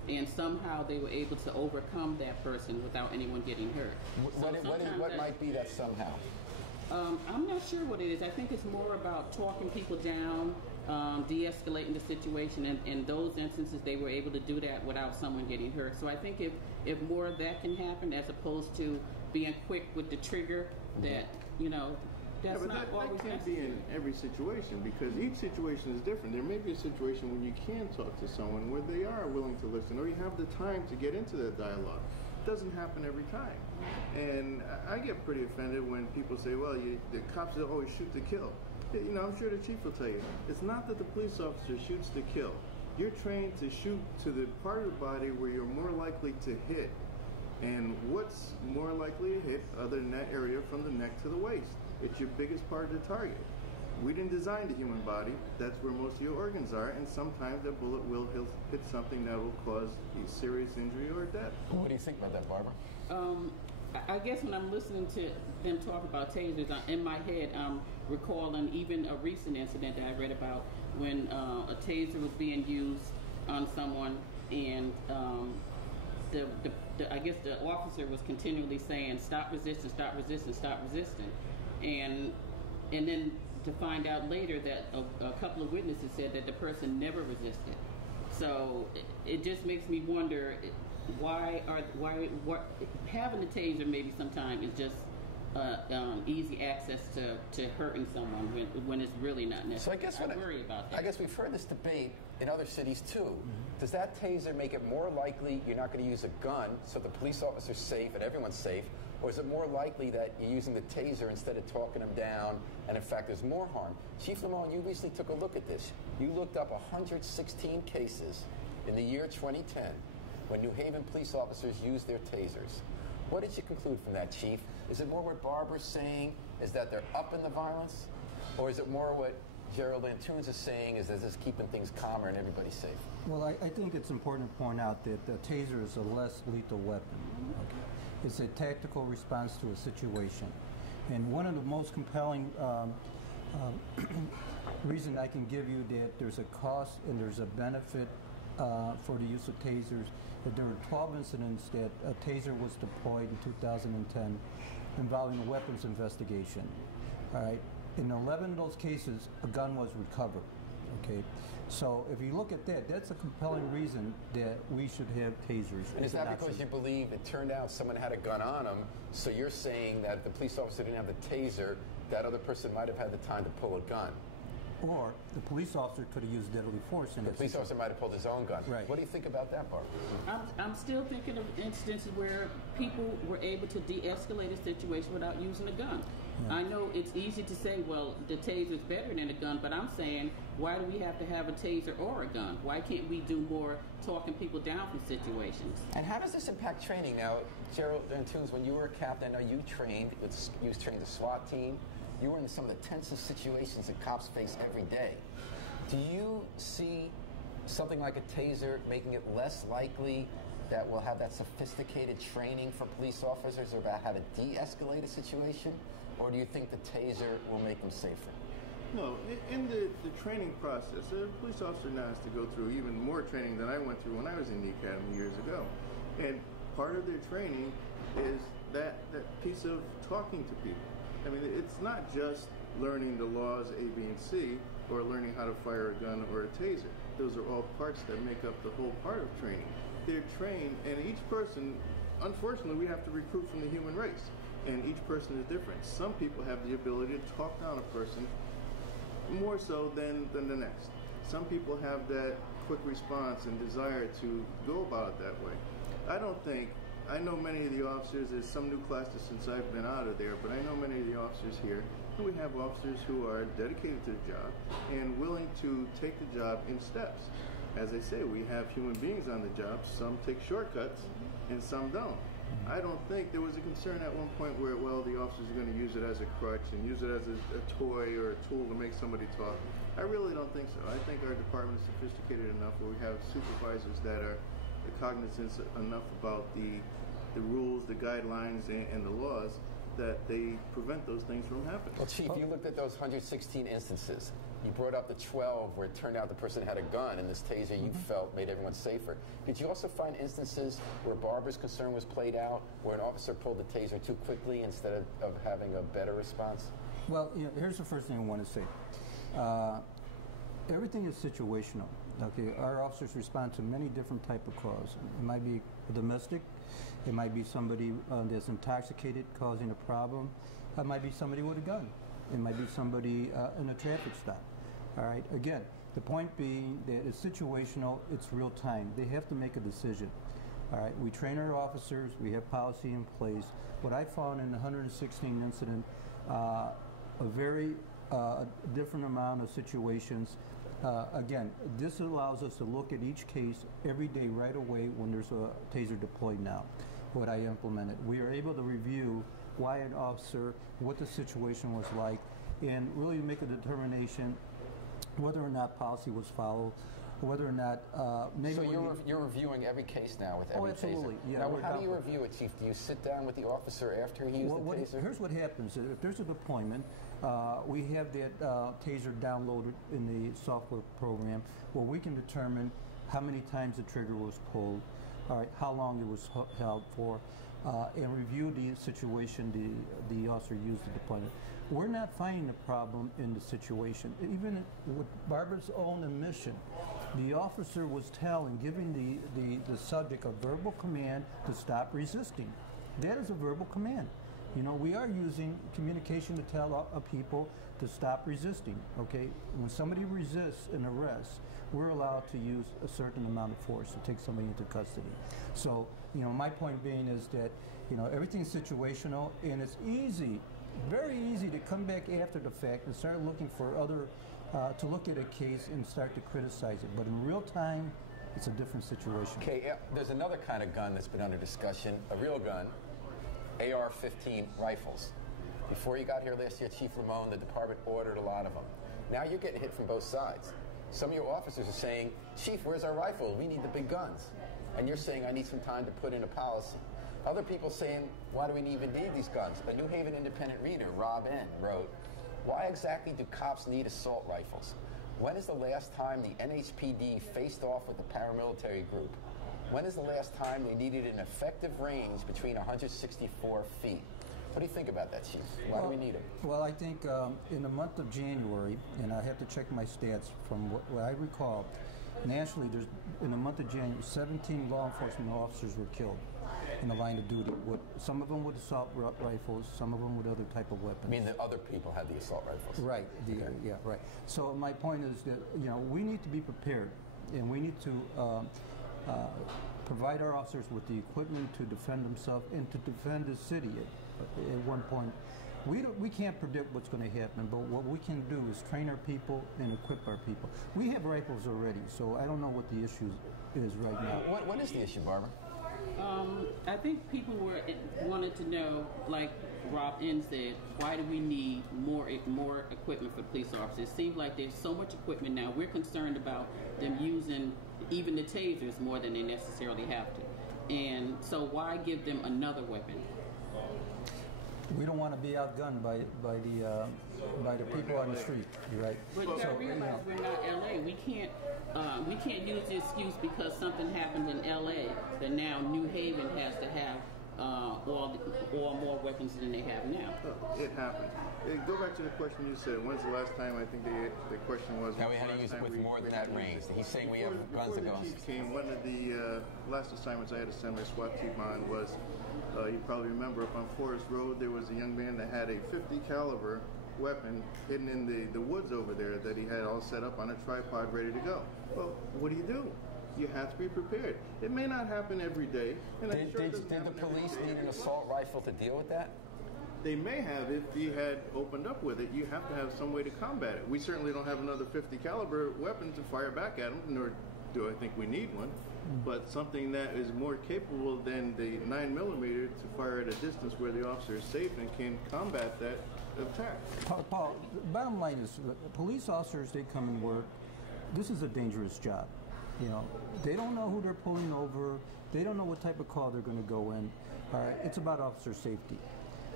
and somehow they were able to overcome that person without anyone getting hurt. What might be that somehow? I'm not sure what it is. I think it's more about talking people down, de-escalating the situation, and in those instances they were able to do that without someone getting hurt. So I think if more of that can happen, as opposed to being quick with the trigger, that, you know, that's not always that can't be in every situation, because each situation is different. There may be a situation when you can talk to someone where they are willing to listen, or you have the time to get into that dialogue. It doesn't happen every time. And I get pretty offended when people say, well, the cops always shoot to kill. You know, I'm sure the chief will tell you, it's not that the police officer shoots to kill. You're trained to shoot to the part of the body where you're more likely to hit. And what's more likely to hit other than that area from the neck to the waist? It's your biggest part of the target. We didn't design the human body. That's where most of your organs are, and sometimes that bullet will hit something that will cause a serious injury or death. What do you think about that, Barbara? I guess when I'm listening to them talk about tasers, in my head I'm recalling even a recent incident that I read about when a taser was being used on someone, and I guess the officer was continually saying, stop resisting, stop resisting, stop resisting. And then to find out later that a couple of witnesses said that the person never resisted. So it just makes me wonder why having a taser maybe sometimes is just easy access to hurting someone when it's really not necessary. So I worry about that. I guess we've heard this debate in other cities too. Mm-hmm. Does that taser make it more likely you're not going to use a gun so the police officer's safe and everyone's safe? Or is it more likely that you're using the taser instead of talking them down, and in fact there's more harm? Chief Lamont, you recently took a look at this. You looked up 116 cases in the year 2010 when New Haven police officers used their tasers. What did you conclude from that, Chief? Is it more what Barbara's saying, is that they're up in the violence? Or is it more what Gerald Antunes is saying, is that it's keeping things calmer and everybody's safe? Well, I think it's important to point out that the taser is a less lethal weapon. Okay? It's a tactical response to a situation. And one of the most compelling reason I can give you that there's a cost and there's a benefit for the use of tasers, that there were 12 incidents that a taser was deployed in 2010 involving a weapons investigation. All right. In 11 of those cases, a gun was recovered. Okay. So if you look at that, that's a compelling reason that we should have tasers. And is that because you believe it turned out someone had a gun on them, so you're saying that if the police officer didn't have the taser, that other person might have had the time to pull a gun? Or the police officer could have used deadly force. The police officer might have pulled his own gun. Right. What do you think about that, Barbara? I'm still thinking of instances where people were able to de-escalate a situation without using a gun. Yeah. I know it's easy to say, well, the taser is better than a gun, but I'm saying, why do we have to have a taser or a gun? Why can't we do more talking people down from situations? And how does this impact training? Now, Gerald Antunes, when you were a captain, I know you trained the SWAT team. You were in some of the tensest situations that cops face every day. Do you see something like a taser making it less likely that we'll have that sophisticated training for police officers about how to de-escalate a situation? Or do you think the taser will make them safer? No, in the training process, a police officer now has to go through even more training than I went through when I was in the academy years ago. And part of their training is that piece of talking to people. I mean, it's not just learning the laws A, B, and C, or learning how to fire a gun or a taser. Those are all parts that make up the whole part of training. They're trained, and each person, unfortunately, we have to recruit from the human race, and each person is different. Some people have the ability to talk down a person more so than the next. Some people have that quick response and desire to go about it that way. I know many of the officers, there's some new classes since I've been out of there, but I know many of the officers here, and we have officers who are dedicated to the job and willing to take the job in steps. As I say, we have human beings on the job. Some take shortcuts and some don't. I don't think there was a concern at one point where, well, the officers are going to use it as a crutch and use it as a toy or a tool to make somebody talk. I really don't think so. I think our department is sophisticated enough where we have supervisors that are cognizant enough about the rules, the guidelines, and the laws that they prevent those things from happening. Well, Chief, you looked at those 116 instances. You brought up the 12 where it turned out the person had a gun, and this taser you felt made everyone safer. Did you also find instances where Barbara's concern was played out, where an officer pulled the taser too quickly instead of having a better response? Well, here's the first thing I want to say. Everything is situational. Okay, our officers respond to many different type of calls. It might be a domestic. It might be somebody that's intoxicated causing a problem. It might be somebody with a gun. It might be somebody in a traffic stop. All right. Again, the point being that it's situational. It's real time. They have to make a decision. All right. We train our officers. We have policy in place. What I found in the 116 incident, a very different amount of situations. Again, this allows us to look at each case every day right away when there's a taser deployed now, what I implemented. We are able to review why an officer, what the situation was like, and really make a determination whether or not policy was followed, whether or not maybe... So you're reviewing every case now with every absolutely. taser? Yeah, now, how do you review it, Chief? Do you sit down with the officer after he used the taser? Here's what happens. If there's a deployment, we have that taser downloaded in the software program where we can determine how many times the trigger was pulled, all right, how long it was held for, and review the situation the officer used the deployment. We're not finding the problem in the situation. Even with Barbara's own admission, the officer was giving the subject a verbal command to stop resisting. That is a verbal command. You know, we are using communication to tell people to stop resisting, okay? When somebody resists an arrest, we're allowed to use a certain amount of force to take somebody into custody. So, you know, my point being is that, you know, everything's situational, and it's easy, very easy to come back after the fact and start looking for other, to look at a case and start to criticize it. But in real time, it's a different situation. Okay, there's another kind of gun that's been under discussion, a real gun, AR-15 rifles. Before you got here last year, Chief Lamone, the department ordered a lot of them. Now you're getting hit from both sides. Some of your officers are saying, Chief, where's our rifle? We need the big guns. And you're saying, I need some time to put in a policy. Other people saying, why do we even need these guns? A New Haven Independent reader, Rob N., wrote, why exactly do cops need assault rifles? When is the last time the NHPD faced off with a paramilitary group? When is the last time they needed an effective range between 164 feet? What do you think about that, Chief? Why do we need them? Well, I think in the month of January, and I have to check my stats from what I recall, nationally, there's in the month of January, 17 law enforcement officers were killed in the line of duty. Some of them with assault rifles, some of them with other type of weapons. I mean, the other people had the assault rifles. Right. Yeah. Right. So my point is that we need to be prepared, and we need to provide our officers with the equipment to defend themselves and to defend the city. At one point, we can't predict what's going to happen, but what we can do is train our people and equip our people. We have rifles already, so I don't know what the issue is right now. What is the issue, Barbara? I think people wanted to know, like Rob N. said, why do we need more equipment for police officers? It seems like there's so much equipment now. We're concerned about them using even the tasers more than they necessarily have to. And so why give them another weapon? We don't want to be outgunned by the people on the street. You're right. But you gotta realize we're not LA. We can't use the excuse because something happened in LA that now New Haven has to have all more weapons than they have now. It happened. Go back to the question you said. When's the last time? I think the question was. Now we had to use it with more than that range. He's saying we have guns that go. Before the chief came, one of the last assignments I had to send my SWAT team on was. You probably remember up on Forest Road there was a young man that had a 50 caliber weapon hidden in the woods over there that he had all set up on a tripod ready to go. Well, what do? You have to be prepared. It may not happen every day. And Did the police need an assault rifle to deal with that? They may have if he had opened up with it. You have to have some way to combat it. We certainly don't have another 50 caliber weapon to fire back at him, nor do I think we need one. But something that is more capable than the 9mm to fire at a distance where the officer is safe and can combat that attack. Paul, the bottom line is, police officers, they come and work. This is a dangerous job. They don't know who they're pulling over. They don't know what type of call they're going to go in. It's about officer safety.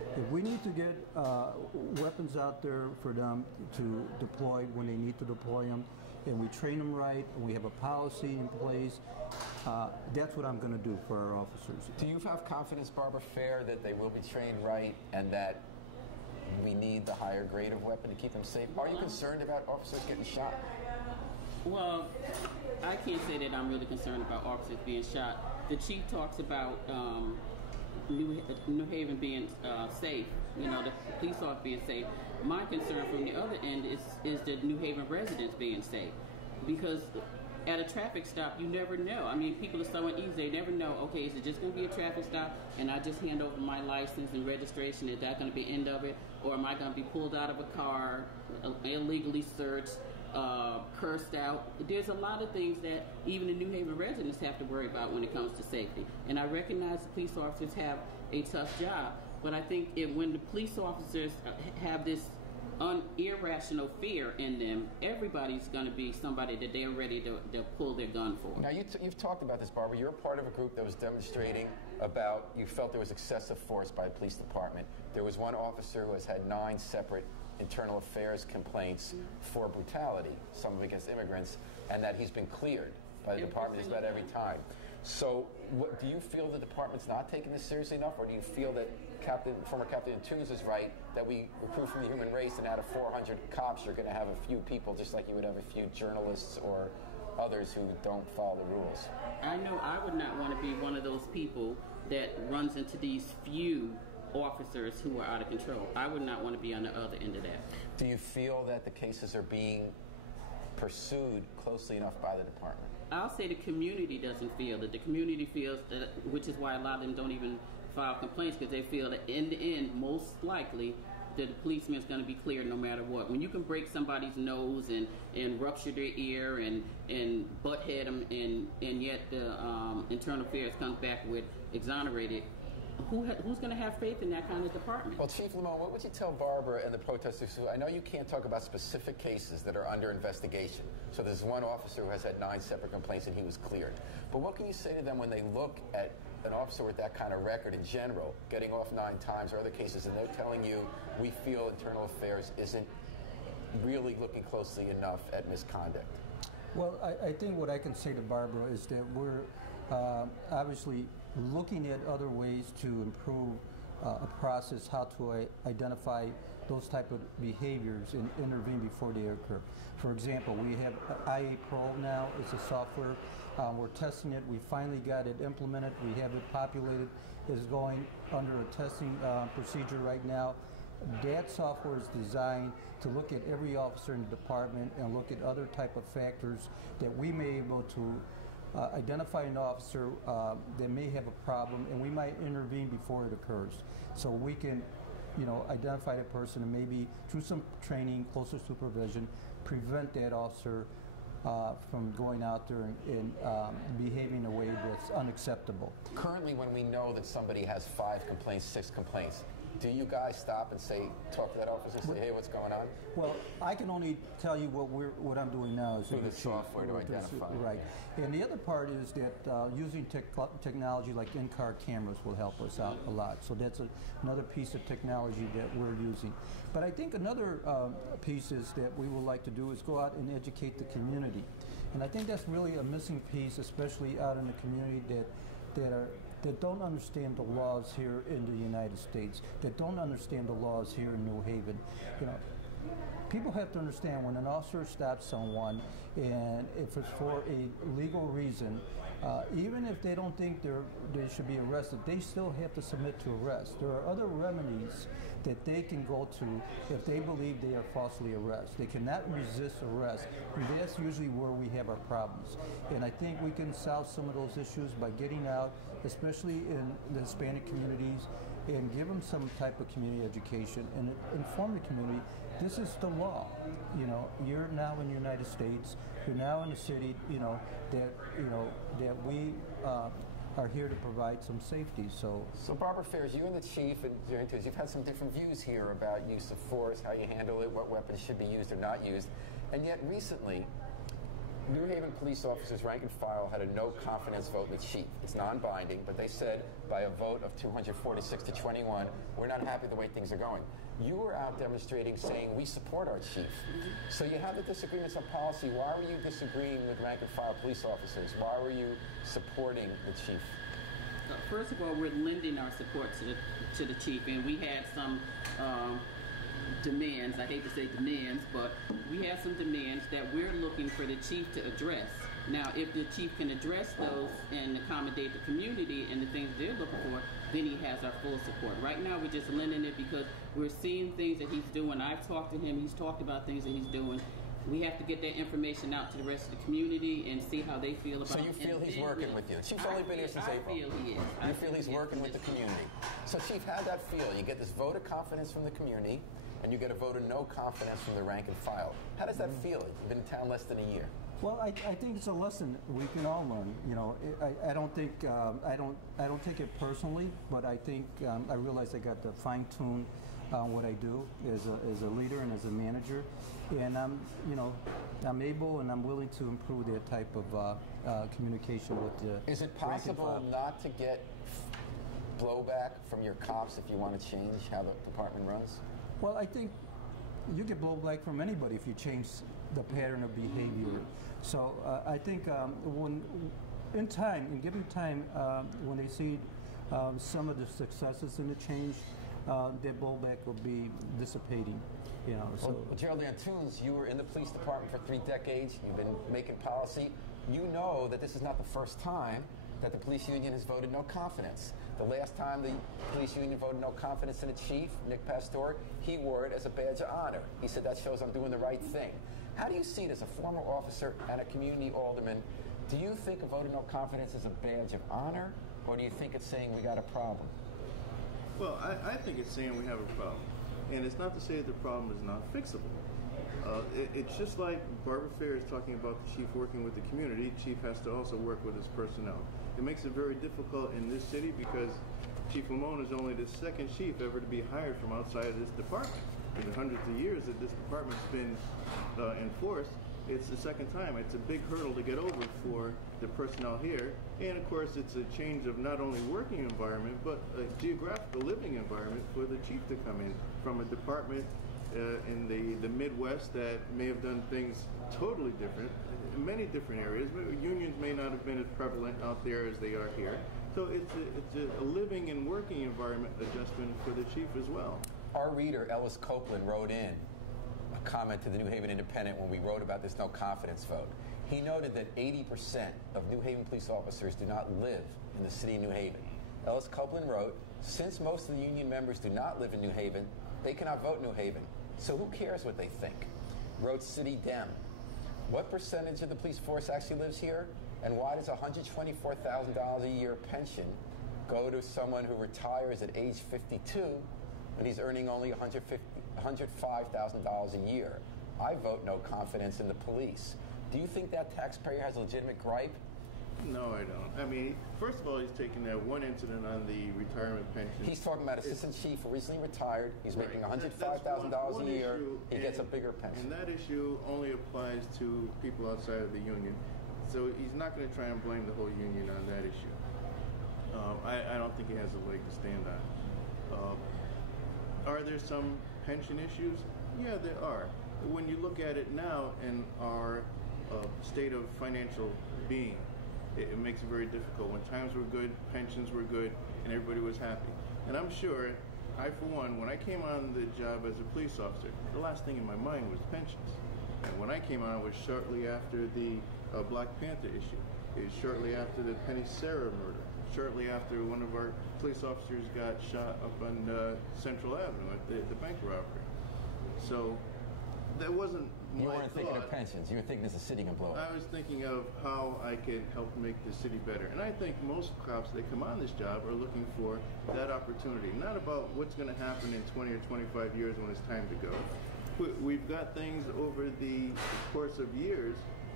If we need to get weapons out there for them to deploy when they need to deploy them, and we train them right, and we have a policy in place, that's what I'm going to do for our officers. Do you have confidence, Barbara Fair, that they will be trained right and that we need the higher grade of weapon to keep them safe? Are you concerned about officers getting shot? Well, I can't say that I'm really concerned about officers being shot. The chief talks about New Haven being safe, the police officers being safe. My concern from the other end is the New Haven residents being safe. Because at a traffic stop, you never know. I mean, people are so uneasy, they never know, okay, is it just going to be a traffic stop and I just hand over my license and registration? Is that going to be the end of it? Or am I going to be pulled out of a car, illegally searched, cursed out? There's a lot of things that even the New Haven residents have to worry about when it comes to safety. And I recognize the police officers have a tough job, but I think when the police officers have this irrational fear in them, everybody's going to be somebody that they're ready to pull their gun for. Now, you've talked about this, Barbara. You're a part of a group that was demonstrating about, you felt there was excessive force by the police department. There was one officer who has had 9 separate internal affairs complaints for brutality, some of it against immigrants, and that he's been cleared by the department just about every time. So do you feel the department's not taking this seriously enough, or do you feel that former Captain Tunes is right, that we recruit from the human race and out of 400 cops you're going to have a few people just like you would have a few journalists or others who don't follow the rules? I know I would not want to be one of those people that runs into these few officers who are out of control. I would not want to be on the other end of that. Do you feel that the cases are being pursued closely enough by the department? I'll say the community doesn't feel that. The community feels that, which is why a lot of them don't even file complaints, because they feel that in the end, most likely, that the policeman is going to be cleared no matter what. When you can break somebody's nose and rupture their ear and butt head them, and yet the internal affairs comes back with exonerated, who's going to have faith in that kind of department? Well, Chief Lamone, what would you tell Barbara and the protesters who, I know you can't talk about specific cases that are under investigation. So there's one officer who has had 9 separate complaints and he was cleared. But what can you say to them when they look at an officer with that kind of record in general, getting off 9 times or other cases, and they're telling you, we feel internal affairs isn't really looking closely enough at misconduct? Well, I think what I can say to Barbara is that we're obviously looking at other ways to improve a process, how to identify those type of behaviors and intervene before they occur. For example, we have IA Pro now. It's a software. We're testing it. We finally got it implemented. We have it populated. It's going under a testing procedure right now. That software is designed to look at every officer in the department and look at other type of factors that we may be able to identify an officer that may have a problem, and we might intervene before it occurs. So we can, identify the person and maybe through some training, closer supervision, prevent that officer from going out there and behaving in a way that's unacceptable. Currently, when we know that somebody has 5 complaints, 6 complaints, do you guys stop and talk to that officer and say, hey, what's going on? Well, I can only tell you what I'm doing now is through the software to identify. Right. And the other part is that using technology like in-car cameras will help us out a lot. So that's another piece of technology that we're using. But I think another piece is that we would like to do is go out and educate the community. And I think that's really a missing piece, especially out in the community that don't understand the laws here in the United States, that don't understand the laws here in New Haven. People have to understand when an officer stops someone, and if it's for a legal reason, even if they don't think they should be arrested, they still have to submit to arrest. There are other remedies that they can go to if they believe they are falsely arrested. They cannot resist arrest, and that's usually where we have our problems. And I think we can solve some of those issues by getting out, especially in the Hispanic communities, and give them some type of community education and inform the community. This is the law. You're now in the United States. You're now in a city. That we are here to provide some safety. So Barbara Fairs, you and the chief and you've had some different views here about use of force, how you handle it, what weapons should be used or not used, and yet recently New Haven police officers, rank and file, had a no confidence vote in the chief. It's non-binding, but they said by a vote of 246 to 21, we're not happy the way things are going. You were out demonstrating saying we support our chief. So you have the disagreements on policy. Why were you disagreeing with rank and file police officers? Why were you supporting the chief? First of all, we're lending our support to the chief, and we had some demands. I hate to say demands, but we have some demands that we're looking for the chief to address. Now, if the chief can address those and accommodate the community and the things they're looking for, then he has our full support. Right now, we're just lending it because we're seeing things that he's doing. I've talked to him. He's talked about things that he's doing. We have to get that information out to the rest of the community and see how they feel about it. So you feel he's working with you? Chief's only been here since April. I feel he is. You feel he's working with the community. So, Chief, how'd that feel? You get this vote of confidence from the community, and you get a vote of no confidence from the rank and file. How does that feel? You've been in town less than a year. Well, I think it's a lesson we can all learn. You know, I don't think I don't take it personally, but I think I realize I got to fine tune what I do as a leader and as a manager, and I'm able and I'm willing to improve that type of communication with the. Is it possible not to get blowback from your cops if you want to change how the department runs? Well, I think you get blowback from anybody if you change the pattern of behavior. So I think when given time, when they see some of the successes in the change, their blowback will be dissipating. You know. So well, Gerald Antunes, you were in the police department for 3 decades. You've been making policy. You know that this is not the first time that the police union has voted no confidence. The last time the police union voted no confidence in the chief, Nick Pastore, he wore it as a badge of honor. He said that shows I'm doing the right thing. How do you see it as a former officer and a community alderman? Do you think a vote of no confidence is a badge of honor, or do you think it's saying we got a problem? Well, I think it's saying we have a problem. And it's not to say that the problem is not fixable. It's just like Barbara Fair is talking about the chief working with the community. Chief has to also work with his personnel. It makes it very difficult in this city because Chief Lamone is only the second chief ever to be hired from outside of this department. In the hundreds of years that this department's been in force, it's the second time. It's a big hurdle to get over for the personnel here. And of course, it's a change of not only working environment, but a geographical living environment for the chief to come in from a department in the Midwest that may have done things totally different in many different areas. Unions may not have been as prevalent out there as they are here. So it's a living and working environment adjustment for the chief as well. Our reader, Ellis Copeland, wrote in a comment to the New Haven Independent when we wrote about this no confidence vote. He noted that 80% of New Haven police officers do not live in the city of New Haven. Ellis Copeland wrote, since most of the union members do not live in New Haven, they cannot vote New Haven. So who cares what they think? Wrote City Dem. What percentage of the police force actually lives here? And why does $124,000 a year pension go to someone who retires at age 52 when he's earning only $105,000 a year? I vote no confidence in the police. Do you think that taxpayer has a legitimate gripe? No, I don't. I mean, first of all, he's taking that one incident on the retirement pension. He's talking about assistant chief who recently retired. He's making $105,000 a year. He gets a bigger pension. And that issue only applies to people outside of the union. So he's not going to try and blame the whole union on that issue. I don't think he has a leg to stand on. Are there some pension issues? Yeah, there are. When you look at it now in our state of financial being, it makes it very difficult. When times were good, pensions were good, and everybody was happy. And I'm sure, I for one, when I came on the job as a police officer, the last thing in my mind was pensions. And when I came on, it was shortly after the Black Panther issue. It was shortly after the Penny Sarah murder. Shortly after one of our police officers got shot up on Central Avenue at the bank robbery. So that wasn't my You weren't thinking thought. of pensions. You were thinking this is city can blow up. I was thinking of how I could help make the city better. And I think most cops that come on this job are looking for that opportunity. Not about what's going to happen in 20 or 25 years when it's time to go. We've got things over the course of years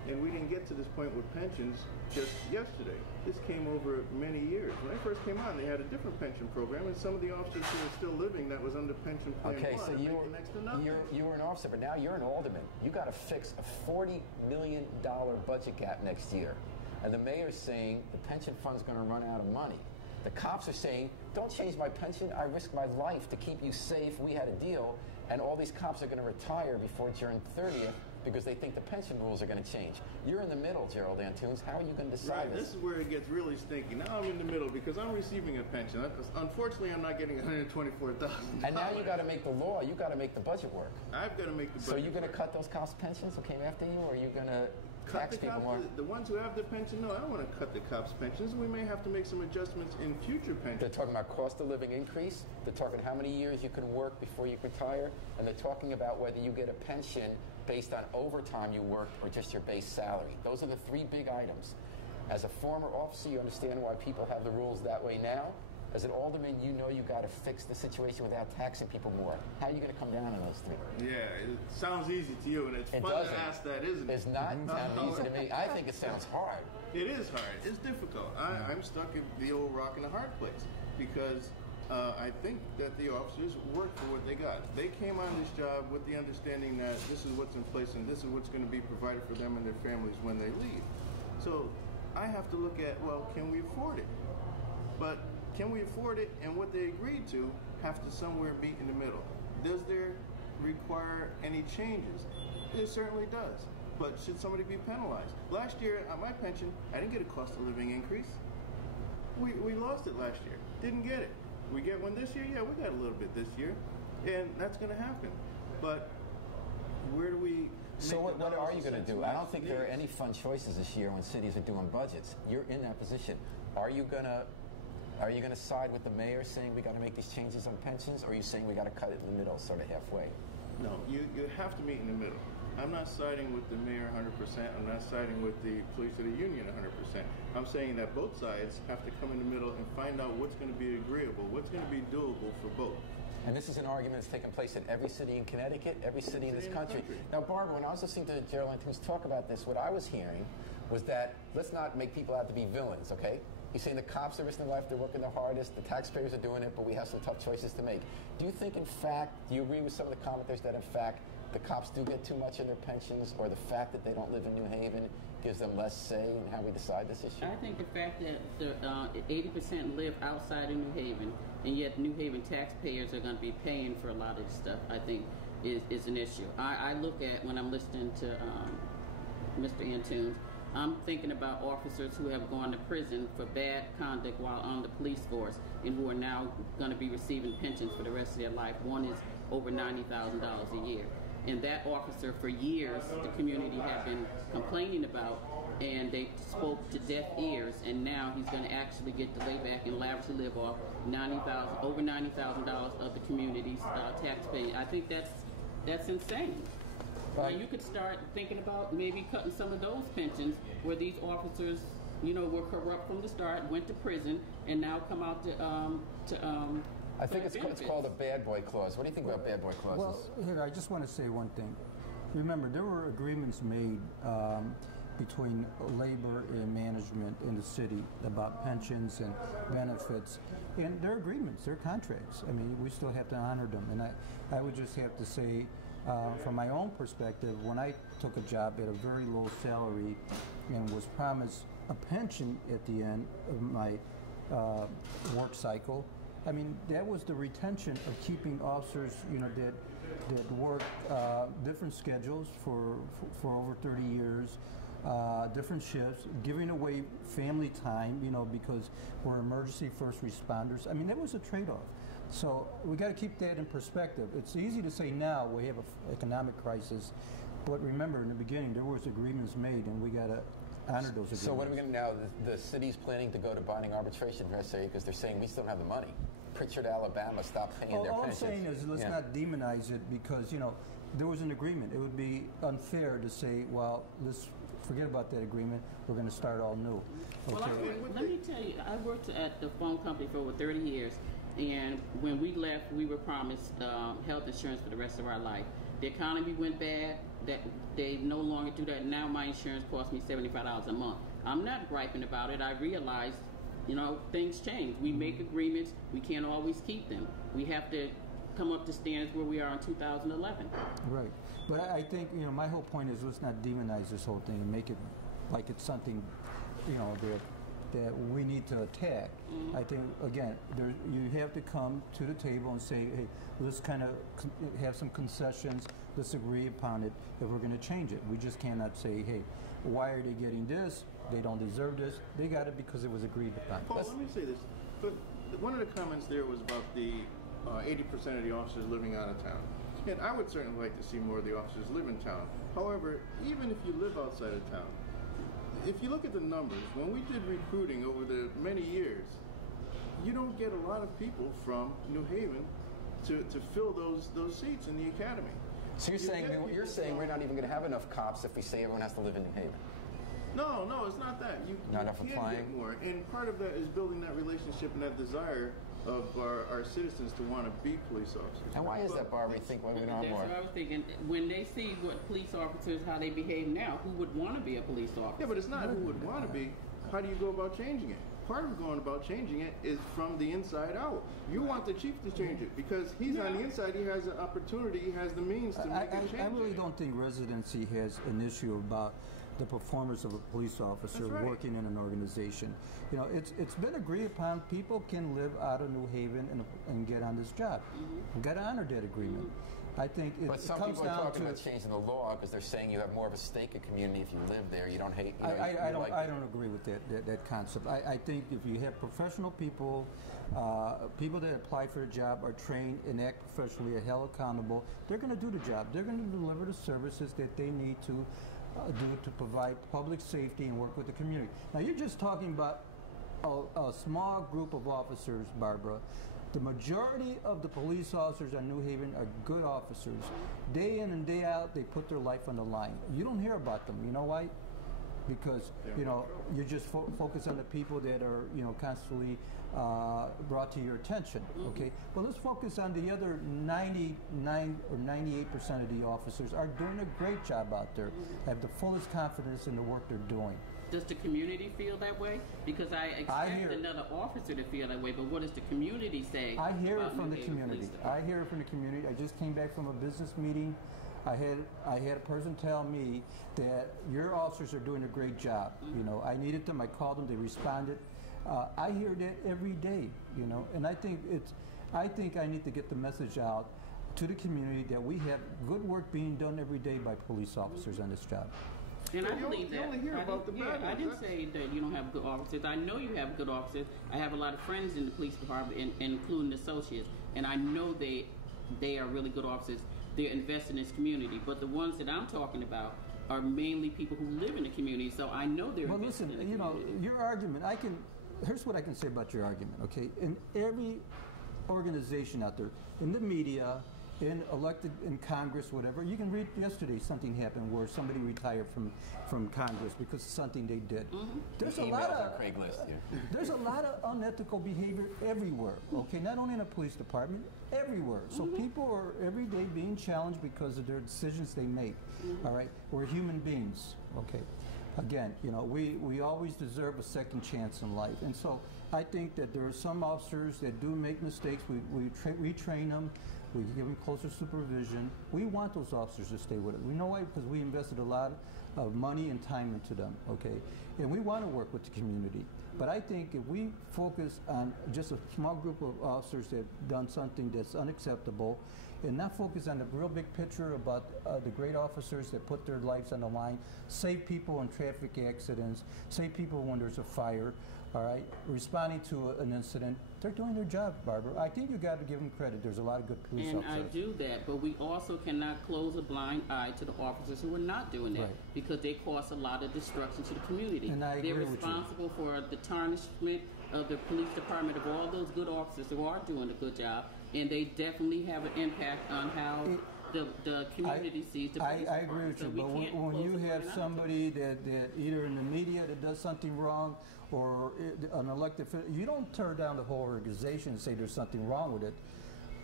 And we didn't get to this point with pensions just yesterday. This came over many years. When I first came on, they had a different pension program, and some of the officers who are still living that was under pension plan Okay, one so are making next to nothing. you were an officer, but now you're an alderman. You got to fix a $40 million budget gap next year. And the mayor's saying the pension fund's going to run out of money. The cops are saying, don't change my pension. I risk my life to keep you safe. We had a deal. And all these cops are going to retire before June 30th because they think the pension rules are going to change. You're in the middle, Gerald Antunes. How are you going to decide this? This is where it gets really stinky. Now I'm in the middle because I'm receiving a pension. Unfortunately, I'm not getting $124,000. And now you got to make the law. You got to make the budget work. I've got to make the budget. So you're going to cut those cops' pensions who came after you, or are you going to tax people more? The ones who have their pension, no, I don't want to cut the cops' pensions. We may have to make some adjustments in future pensions. They're talking about cost of living increase. They're talking how many years you can work before you retire. And they're talking about whether you get a pension based on overtime you worked or just your base salary. Those are the three big items. As a former officer, you understand why people have the rules that way now. As an alderman, you know you got to fix the situation without taxing people more. How are you going to come down on those three? Yeah, it sounds easy to you, and it's fun to ask that, isn't it? It's not sound easy to me. I think it sounds hard. It is hard. It's difficult. I'm stuck in the old rock and a hard place because I think that the officers work for what they got. They came on this job with the understanding that this is what's in place and this is what's going to be provided for them and their families when they leave. So I have to look at, well, can we afford it? But can we afford it, and what they agreed to have to somewhere be in the middle? Does there require any changes? It certainly does. But should somebody be penalized? Last year on my pension, I didn't get a cost of living increase. We lost it last year. Didn't get it. We get one this year? Yeah, we got a little bit this year. And that's going to happen. But where do we... So what are you going to do? I don't think there are any fun choices this year when cities are doing budgets. You're in that position. Are you going to side with the mayor saying we got to make these changes on pensions, or are you saying we got to cut it in the middle, sort of halfway? No, you have to meet in the middle. I'm not siding with the mayor 100%. I'm not siding with the police or the union 100%. I'm saying that both sides have to come in the middle and find out what's going to be agreeable, what's going to be doable for both. And this is an argument that's taken place in every city in Connecticut, every city in this country. Now, Barbara, when I was listening to Gerald Antunes talk about this, what I was hearing was that let's not make people out to be villains, okay? He's saying the cops are risking their life, they're working the hardest, the taxpayers are doing it, but we have some tough choices to make. Do you think, in fact, do you agree with some of the commenters that, in fact, the cops do get too much in their pensions, or the fact that they don't live in New Haven gives them less say in how we decide this issue? I think the fact that the 80% live outside of New Haven, and yet New Haven taxpayers are going to be paying for a lot of this stuff, I think is an issue. I look at, when I'm listening to Mr. Antunes, I'm thinking about officers who have gone to prison for bad conduct while on the police force and who are now going to be receiving pensions for the rest of their life. One is over $90,000 a year. And that officer, for years, the community have been complaining about, and they spoke to deaf ears, and now he's going to actually get to lay back and lavishly live off over $90,000 of the community's taxpayer. I think that's insane. Now you could start thinking about maybe cutting some of those pensions where these officers, were corrupt from the start, went to prison, and now come out to I think it's called a bad boy clause. What do you think about bad boy clauses? Well, here, I just want to say one thing. Remember, there were agreements made between labor and management in the city about pensions and benefits. And they're agreements, they're contracts. I mean, we still have to honor them. And I would just have to say, from my own perspective, when I took a job at a very low salary and was promised a pension at the end of my work cycle, I mean, that was the retention of keeping officers, that work different schedules for over 30 years, different shifts, giving away family time, because we're emergency first responders. I mean, that was a trade-off. So we got to keep that in perspective. It's easy to say now we have an economic crisis, but remember, in the beginning, there was agreements made, and we got to honor those agreements. So what are we going to now? The city's planning to go to binding arbitration for SA because they're saying we still don't have the money. Pritchard, Alabama, stopped paying their pensions. All I'm saying is let's not demonize it because, there was an agreement. It would be unfair to say, well, let's forget about that agreement. We're going to start all new. Okay. Well, let me tell you, I worked at the phone company for over 30 years, and when we left, we were promised health insurance for the rest of our life. the economy went bad, that they no longer do that. Now my insurance costs me $75 a month. I'm not griping about it. I realize, things change. We make agreements. We can't always keep them. We have to come up to standards where we are in 2011. Right. But I think, my whole point is let's not demonize this whole thing and make it like it's something, that we need to attack. I think, again, you have to come to the table and say, hey, let's kind of have some concessions, let's agree upon it if we're going to change it. We just cannot say, hey, why are they getting this? They don't deserve this. They got it because it was agreed upon. Paul, let me say this. But one of the comments there was about the 80% of the officers living out of town. And I would certainly like to see more of the officers live in town. However, even if you live outside of town, if you look at the numbers, when we did recruiting over the many years, you don't get a lot of people from New Haven to fill those seats in the academy. So you're saying we're not even going to have enough cops if we say everyone has to live in New Haven? No, it's not that. You can get more. And part of that is building that relationship and that desire of our citizens to want to be police officers. And why is that, Barbara? You think women are more? That's what I was thinking. When they see what police officers, how they behave now, who would want to be a police officer? Yeah, but it's not who would want to be. How do you go about changing it? Part of going about changing it is from the inside out. You want the chief to change it because he's on the inside. He has an opportunity. He has the means to make a change. I really don't think residency has an issue about the performance of a police officer working in an organization. It's been agreed upon people can live out of New Haven and get on this job. We've got to honor that agreement. I think it comes down to... But some people are talking about changing the law because they're saying you have more of a stake in community if you live there. You don't hate... I don't agree with that concept. I think if you have professional people, people that apply for a job are trained and act professionally, are held accountable, they're going to do the job. They're going to deliver the services that they need to do to provide public safety and work with the community. Now, you're just talking about a small group of officers, Barbara. The majority of the police officers in New Haven are good officers. Day in and day out, they put their life on the line. You don't hear about them. You know why? Because, you just focus on the people that are, constantly brought to your attention, okay? Well, let's focus on the other 99 or 98% of the officers are doing a great job out there. Have the fullest confidence in the work they're doing. Does the community feel that way? Because I expect another officer to feel that way, but what does the community say? I hear it from the community. I hear it from the community. I just came back from a business meeting. I had a person tell me that your officers are doing a great job. I needed them. I called them. They responded. I hear that every day. And I think I need to get the message out to the community that we have good work being done every day by police officers on this job. And I believe that. You only hear about the bad ones. I didn't say that you don't have good officers. I know you have good officers. I have a lot of friends in the police department, including associates, and I know they are really good officers. They're invested in this community. But the ones that I'm talking about are mainly people who live in the community, so I know they're invested in the community. Your argument, here's what I can say about your argument, okay? In every organization out there, in the media, elected in Congress, whatever, you can read yesterday something happened where somebody retired from Congress because of something they did. There's a lot of unethical behavior everywhere, okay? Not only in a police department, everywhere. So people are every day being challenged because of their decisions they make, all right? We're human beings, okay? Again, we always deserve a second chance in life. And so I think that there are some officers that do make mistakes. We train them. We give them closer supervision. We want those officers to stay with us. We know why, because we invested a lot of money and time into them, okay? And we want to work with the community. But I think if we focus on just a small group of officers that have done something that's unacceptable and not focus on the real big picture about the great officers that put their lives on the line, save people in traffic accidents, save people when there's a fire, all right, responding to an incident, they're doing their job, Barbara. I think you got to give them credit. There's a lot of good police officers. And I do that, but we also cannot close a blind eye to the officers who are not doing that because they cause a lot of destruction to the community. And I agree They're responsible for the tarnishment of the police department of all those good officers who are doing a good job, and they definitely have an impact on how the community sees the police I agree with you, but when you have somebody that either in the media that does something wrong or an elected, you don't tear down the whole organization and say there's something wrong with it.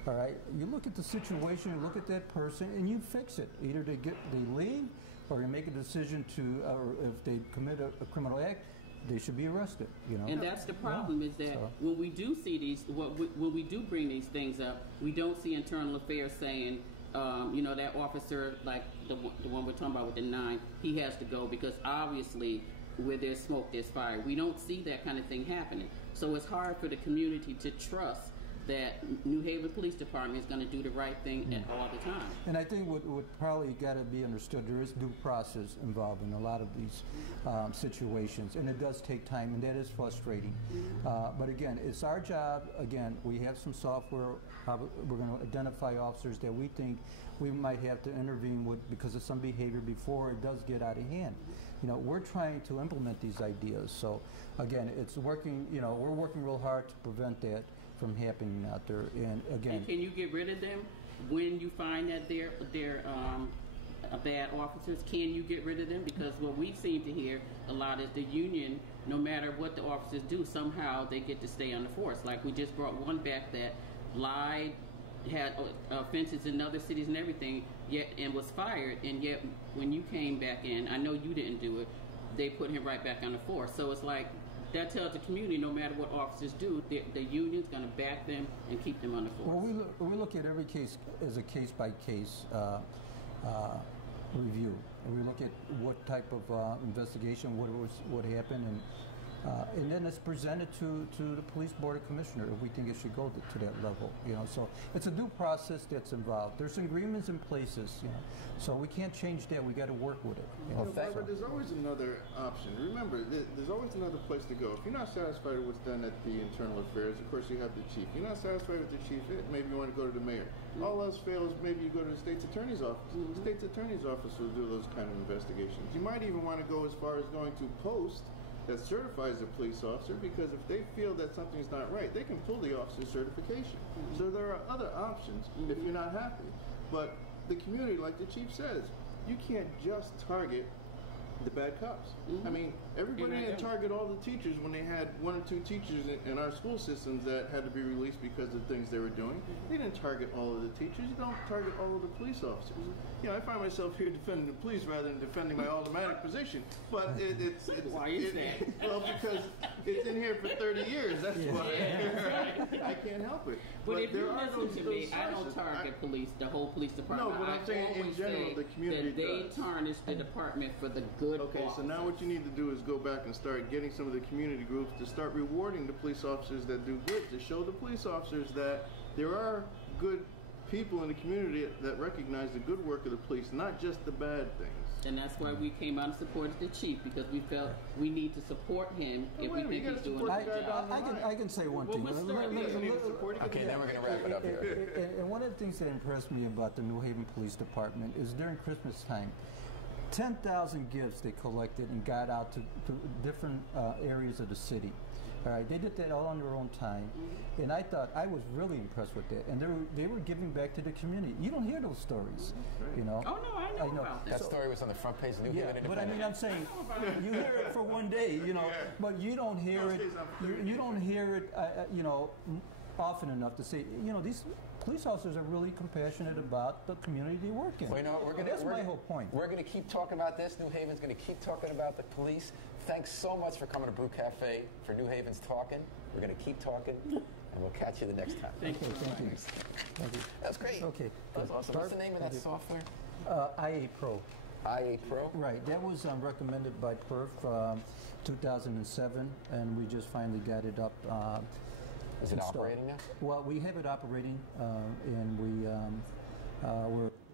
All right, you look at the situation, you look at that person, and you fix it. Either they leave, or you make a decision to, or if they commit a criminal act, they should be arrested. You know. And that's the problem, is that when we do see these, when we do bring these things up, we don't see internal affairs saying, you know, that officer, like the one we're talking about with the 9, he has to go because obviously where there's smoke, there's fire. We don't see that kind of thing happening. So it's hard for the community to trust that New Haven Police Department is going to do the right thing at all the time. And I think what probably got to be understood, there is due process involved in a lot of these situations, and it does take time, and that is frustrating. But again, it's our job. Again, we have some software. We're going to identify officers that we think we might have to intervene with because of some behavior before it does get out of hand. You know, we're trying to implement these ideas. So again, it's working. You know, we're working real hard to prevent that from happening out there. And again, and can you get rid of them when you find that they're bad officers? Can you get rid of them? Because what we seem to hear a lot is the union, no matter what the officers do, somehow they get to stay on the force. Like we just brought one back that lied, had offenses in other cities and everything, yet and was fired. And yet when you came back in, I know you didn't do it, they put him right back on the force. So it's like, that tells the community no matter what officers do, the union's going to back them and keep them on the force. Well, we look at every case as a case-by-case review. And we look at what type of investigation, what happened, and then it's presented to the police board of commissioner if we think it should go to that level. You know, so it's a due process that's involved. There's agreements in places, you know, so we can't change that. We got to work with it. You know, but there's always another option. Remember, there's always another place to go. If you're not satisfied with what's done at the internal affairs, of course you have the chief. If you're not satisfied with the chief, maybe you want to go to the mayor. All else fails, maybe you go to the state's attorney's office. The state's attorney's office will do those kind of investigations. You might even want to go as far as going to post that certifies a police officer, because if they feel that something's not right, they can pull the officer's certification. So there are other options if you're not happy. But the community, like the chief says, you can't just target the bad cops. I mean, everybody didn't target all the teachers when they had 1 or 2 teachers in our school systems that had to be released because of things they were doing. They didn't target all of the teachers. You don't target all of the police officers. You know, I find myself here defending the police rather than defending my automatic position. But it's why is that? Well, because it's in here for 30 years. That's why. I can't help it. But if you listen to me, I don't target the whole police department. No, but I'm saying in general, the community that they tarnish the department for the good. Okay, so now what you need to do is go back and start getting some of the community groups to start rewarding the police officers that do good, to show the police officers that there are good people in the community that recognize the good work of the police, not just the bad things. And that's why we came out and supported the chief, because we felt we need to support him if we think he's doing a good job. I can say one thing. Okay, then we're going to wrap it up here. And one of the things that impressed me about the New Haven Police Department is during Christmas time, 10,000 gifts they collected and got out to different areas of the city. All right, they did that all on their own time, and I thought I was really impressed with that. And they were giving back to the community. You don't hear those stories, you know. Oh no, I know about that. That story was on the front page of New Haven Independent. But I mean, I'm saying you hear it for one day, you know, but you don't hear it. You don't hear it, you know, often enough to say, you know, these police officers are really compassionate about the community they work in. Well, you know, that's my whole point. We're going to keep talking about this. New Haven's going to keep talking about the police. Thanks so much for coming to Brew Cafe for New Haven's Talking. We're going to keep talking, and we'll catch you the next time. Thank you. That was great. Okay. That was awesome. What's the name of that software? IA Pro. IA Pro? Right. That was recommended by PERF 2007, and we just finally got it up. Is it operating now? Well, we have it operating, and we're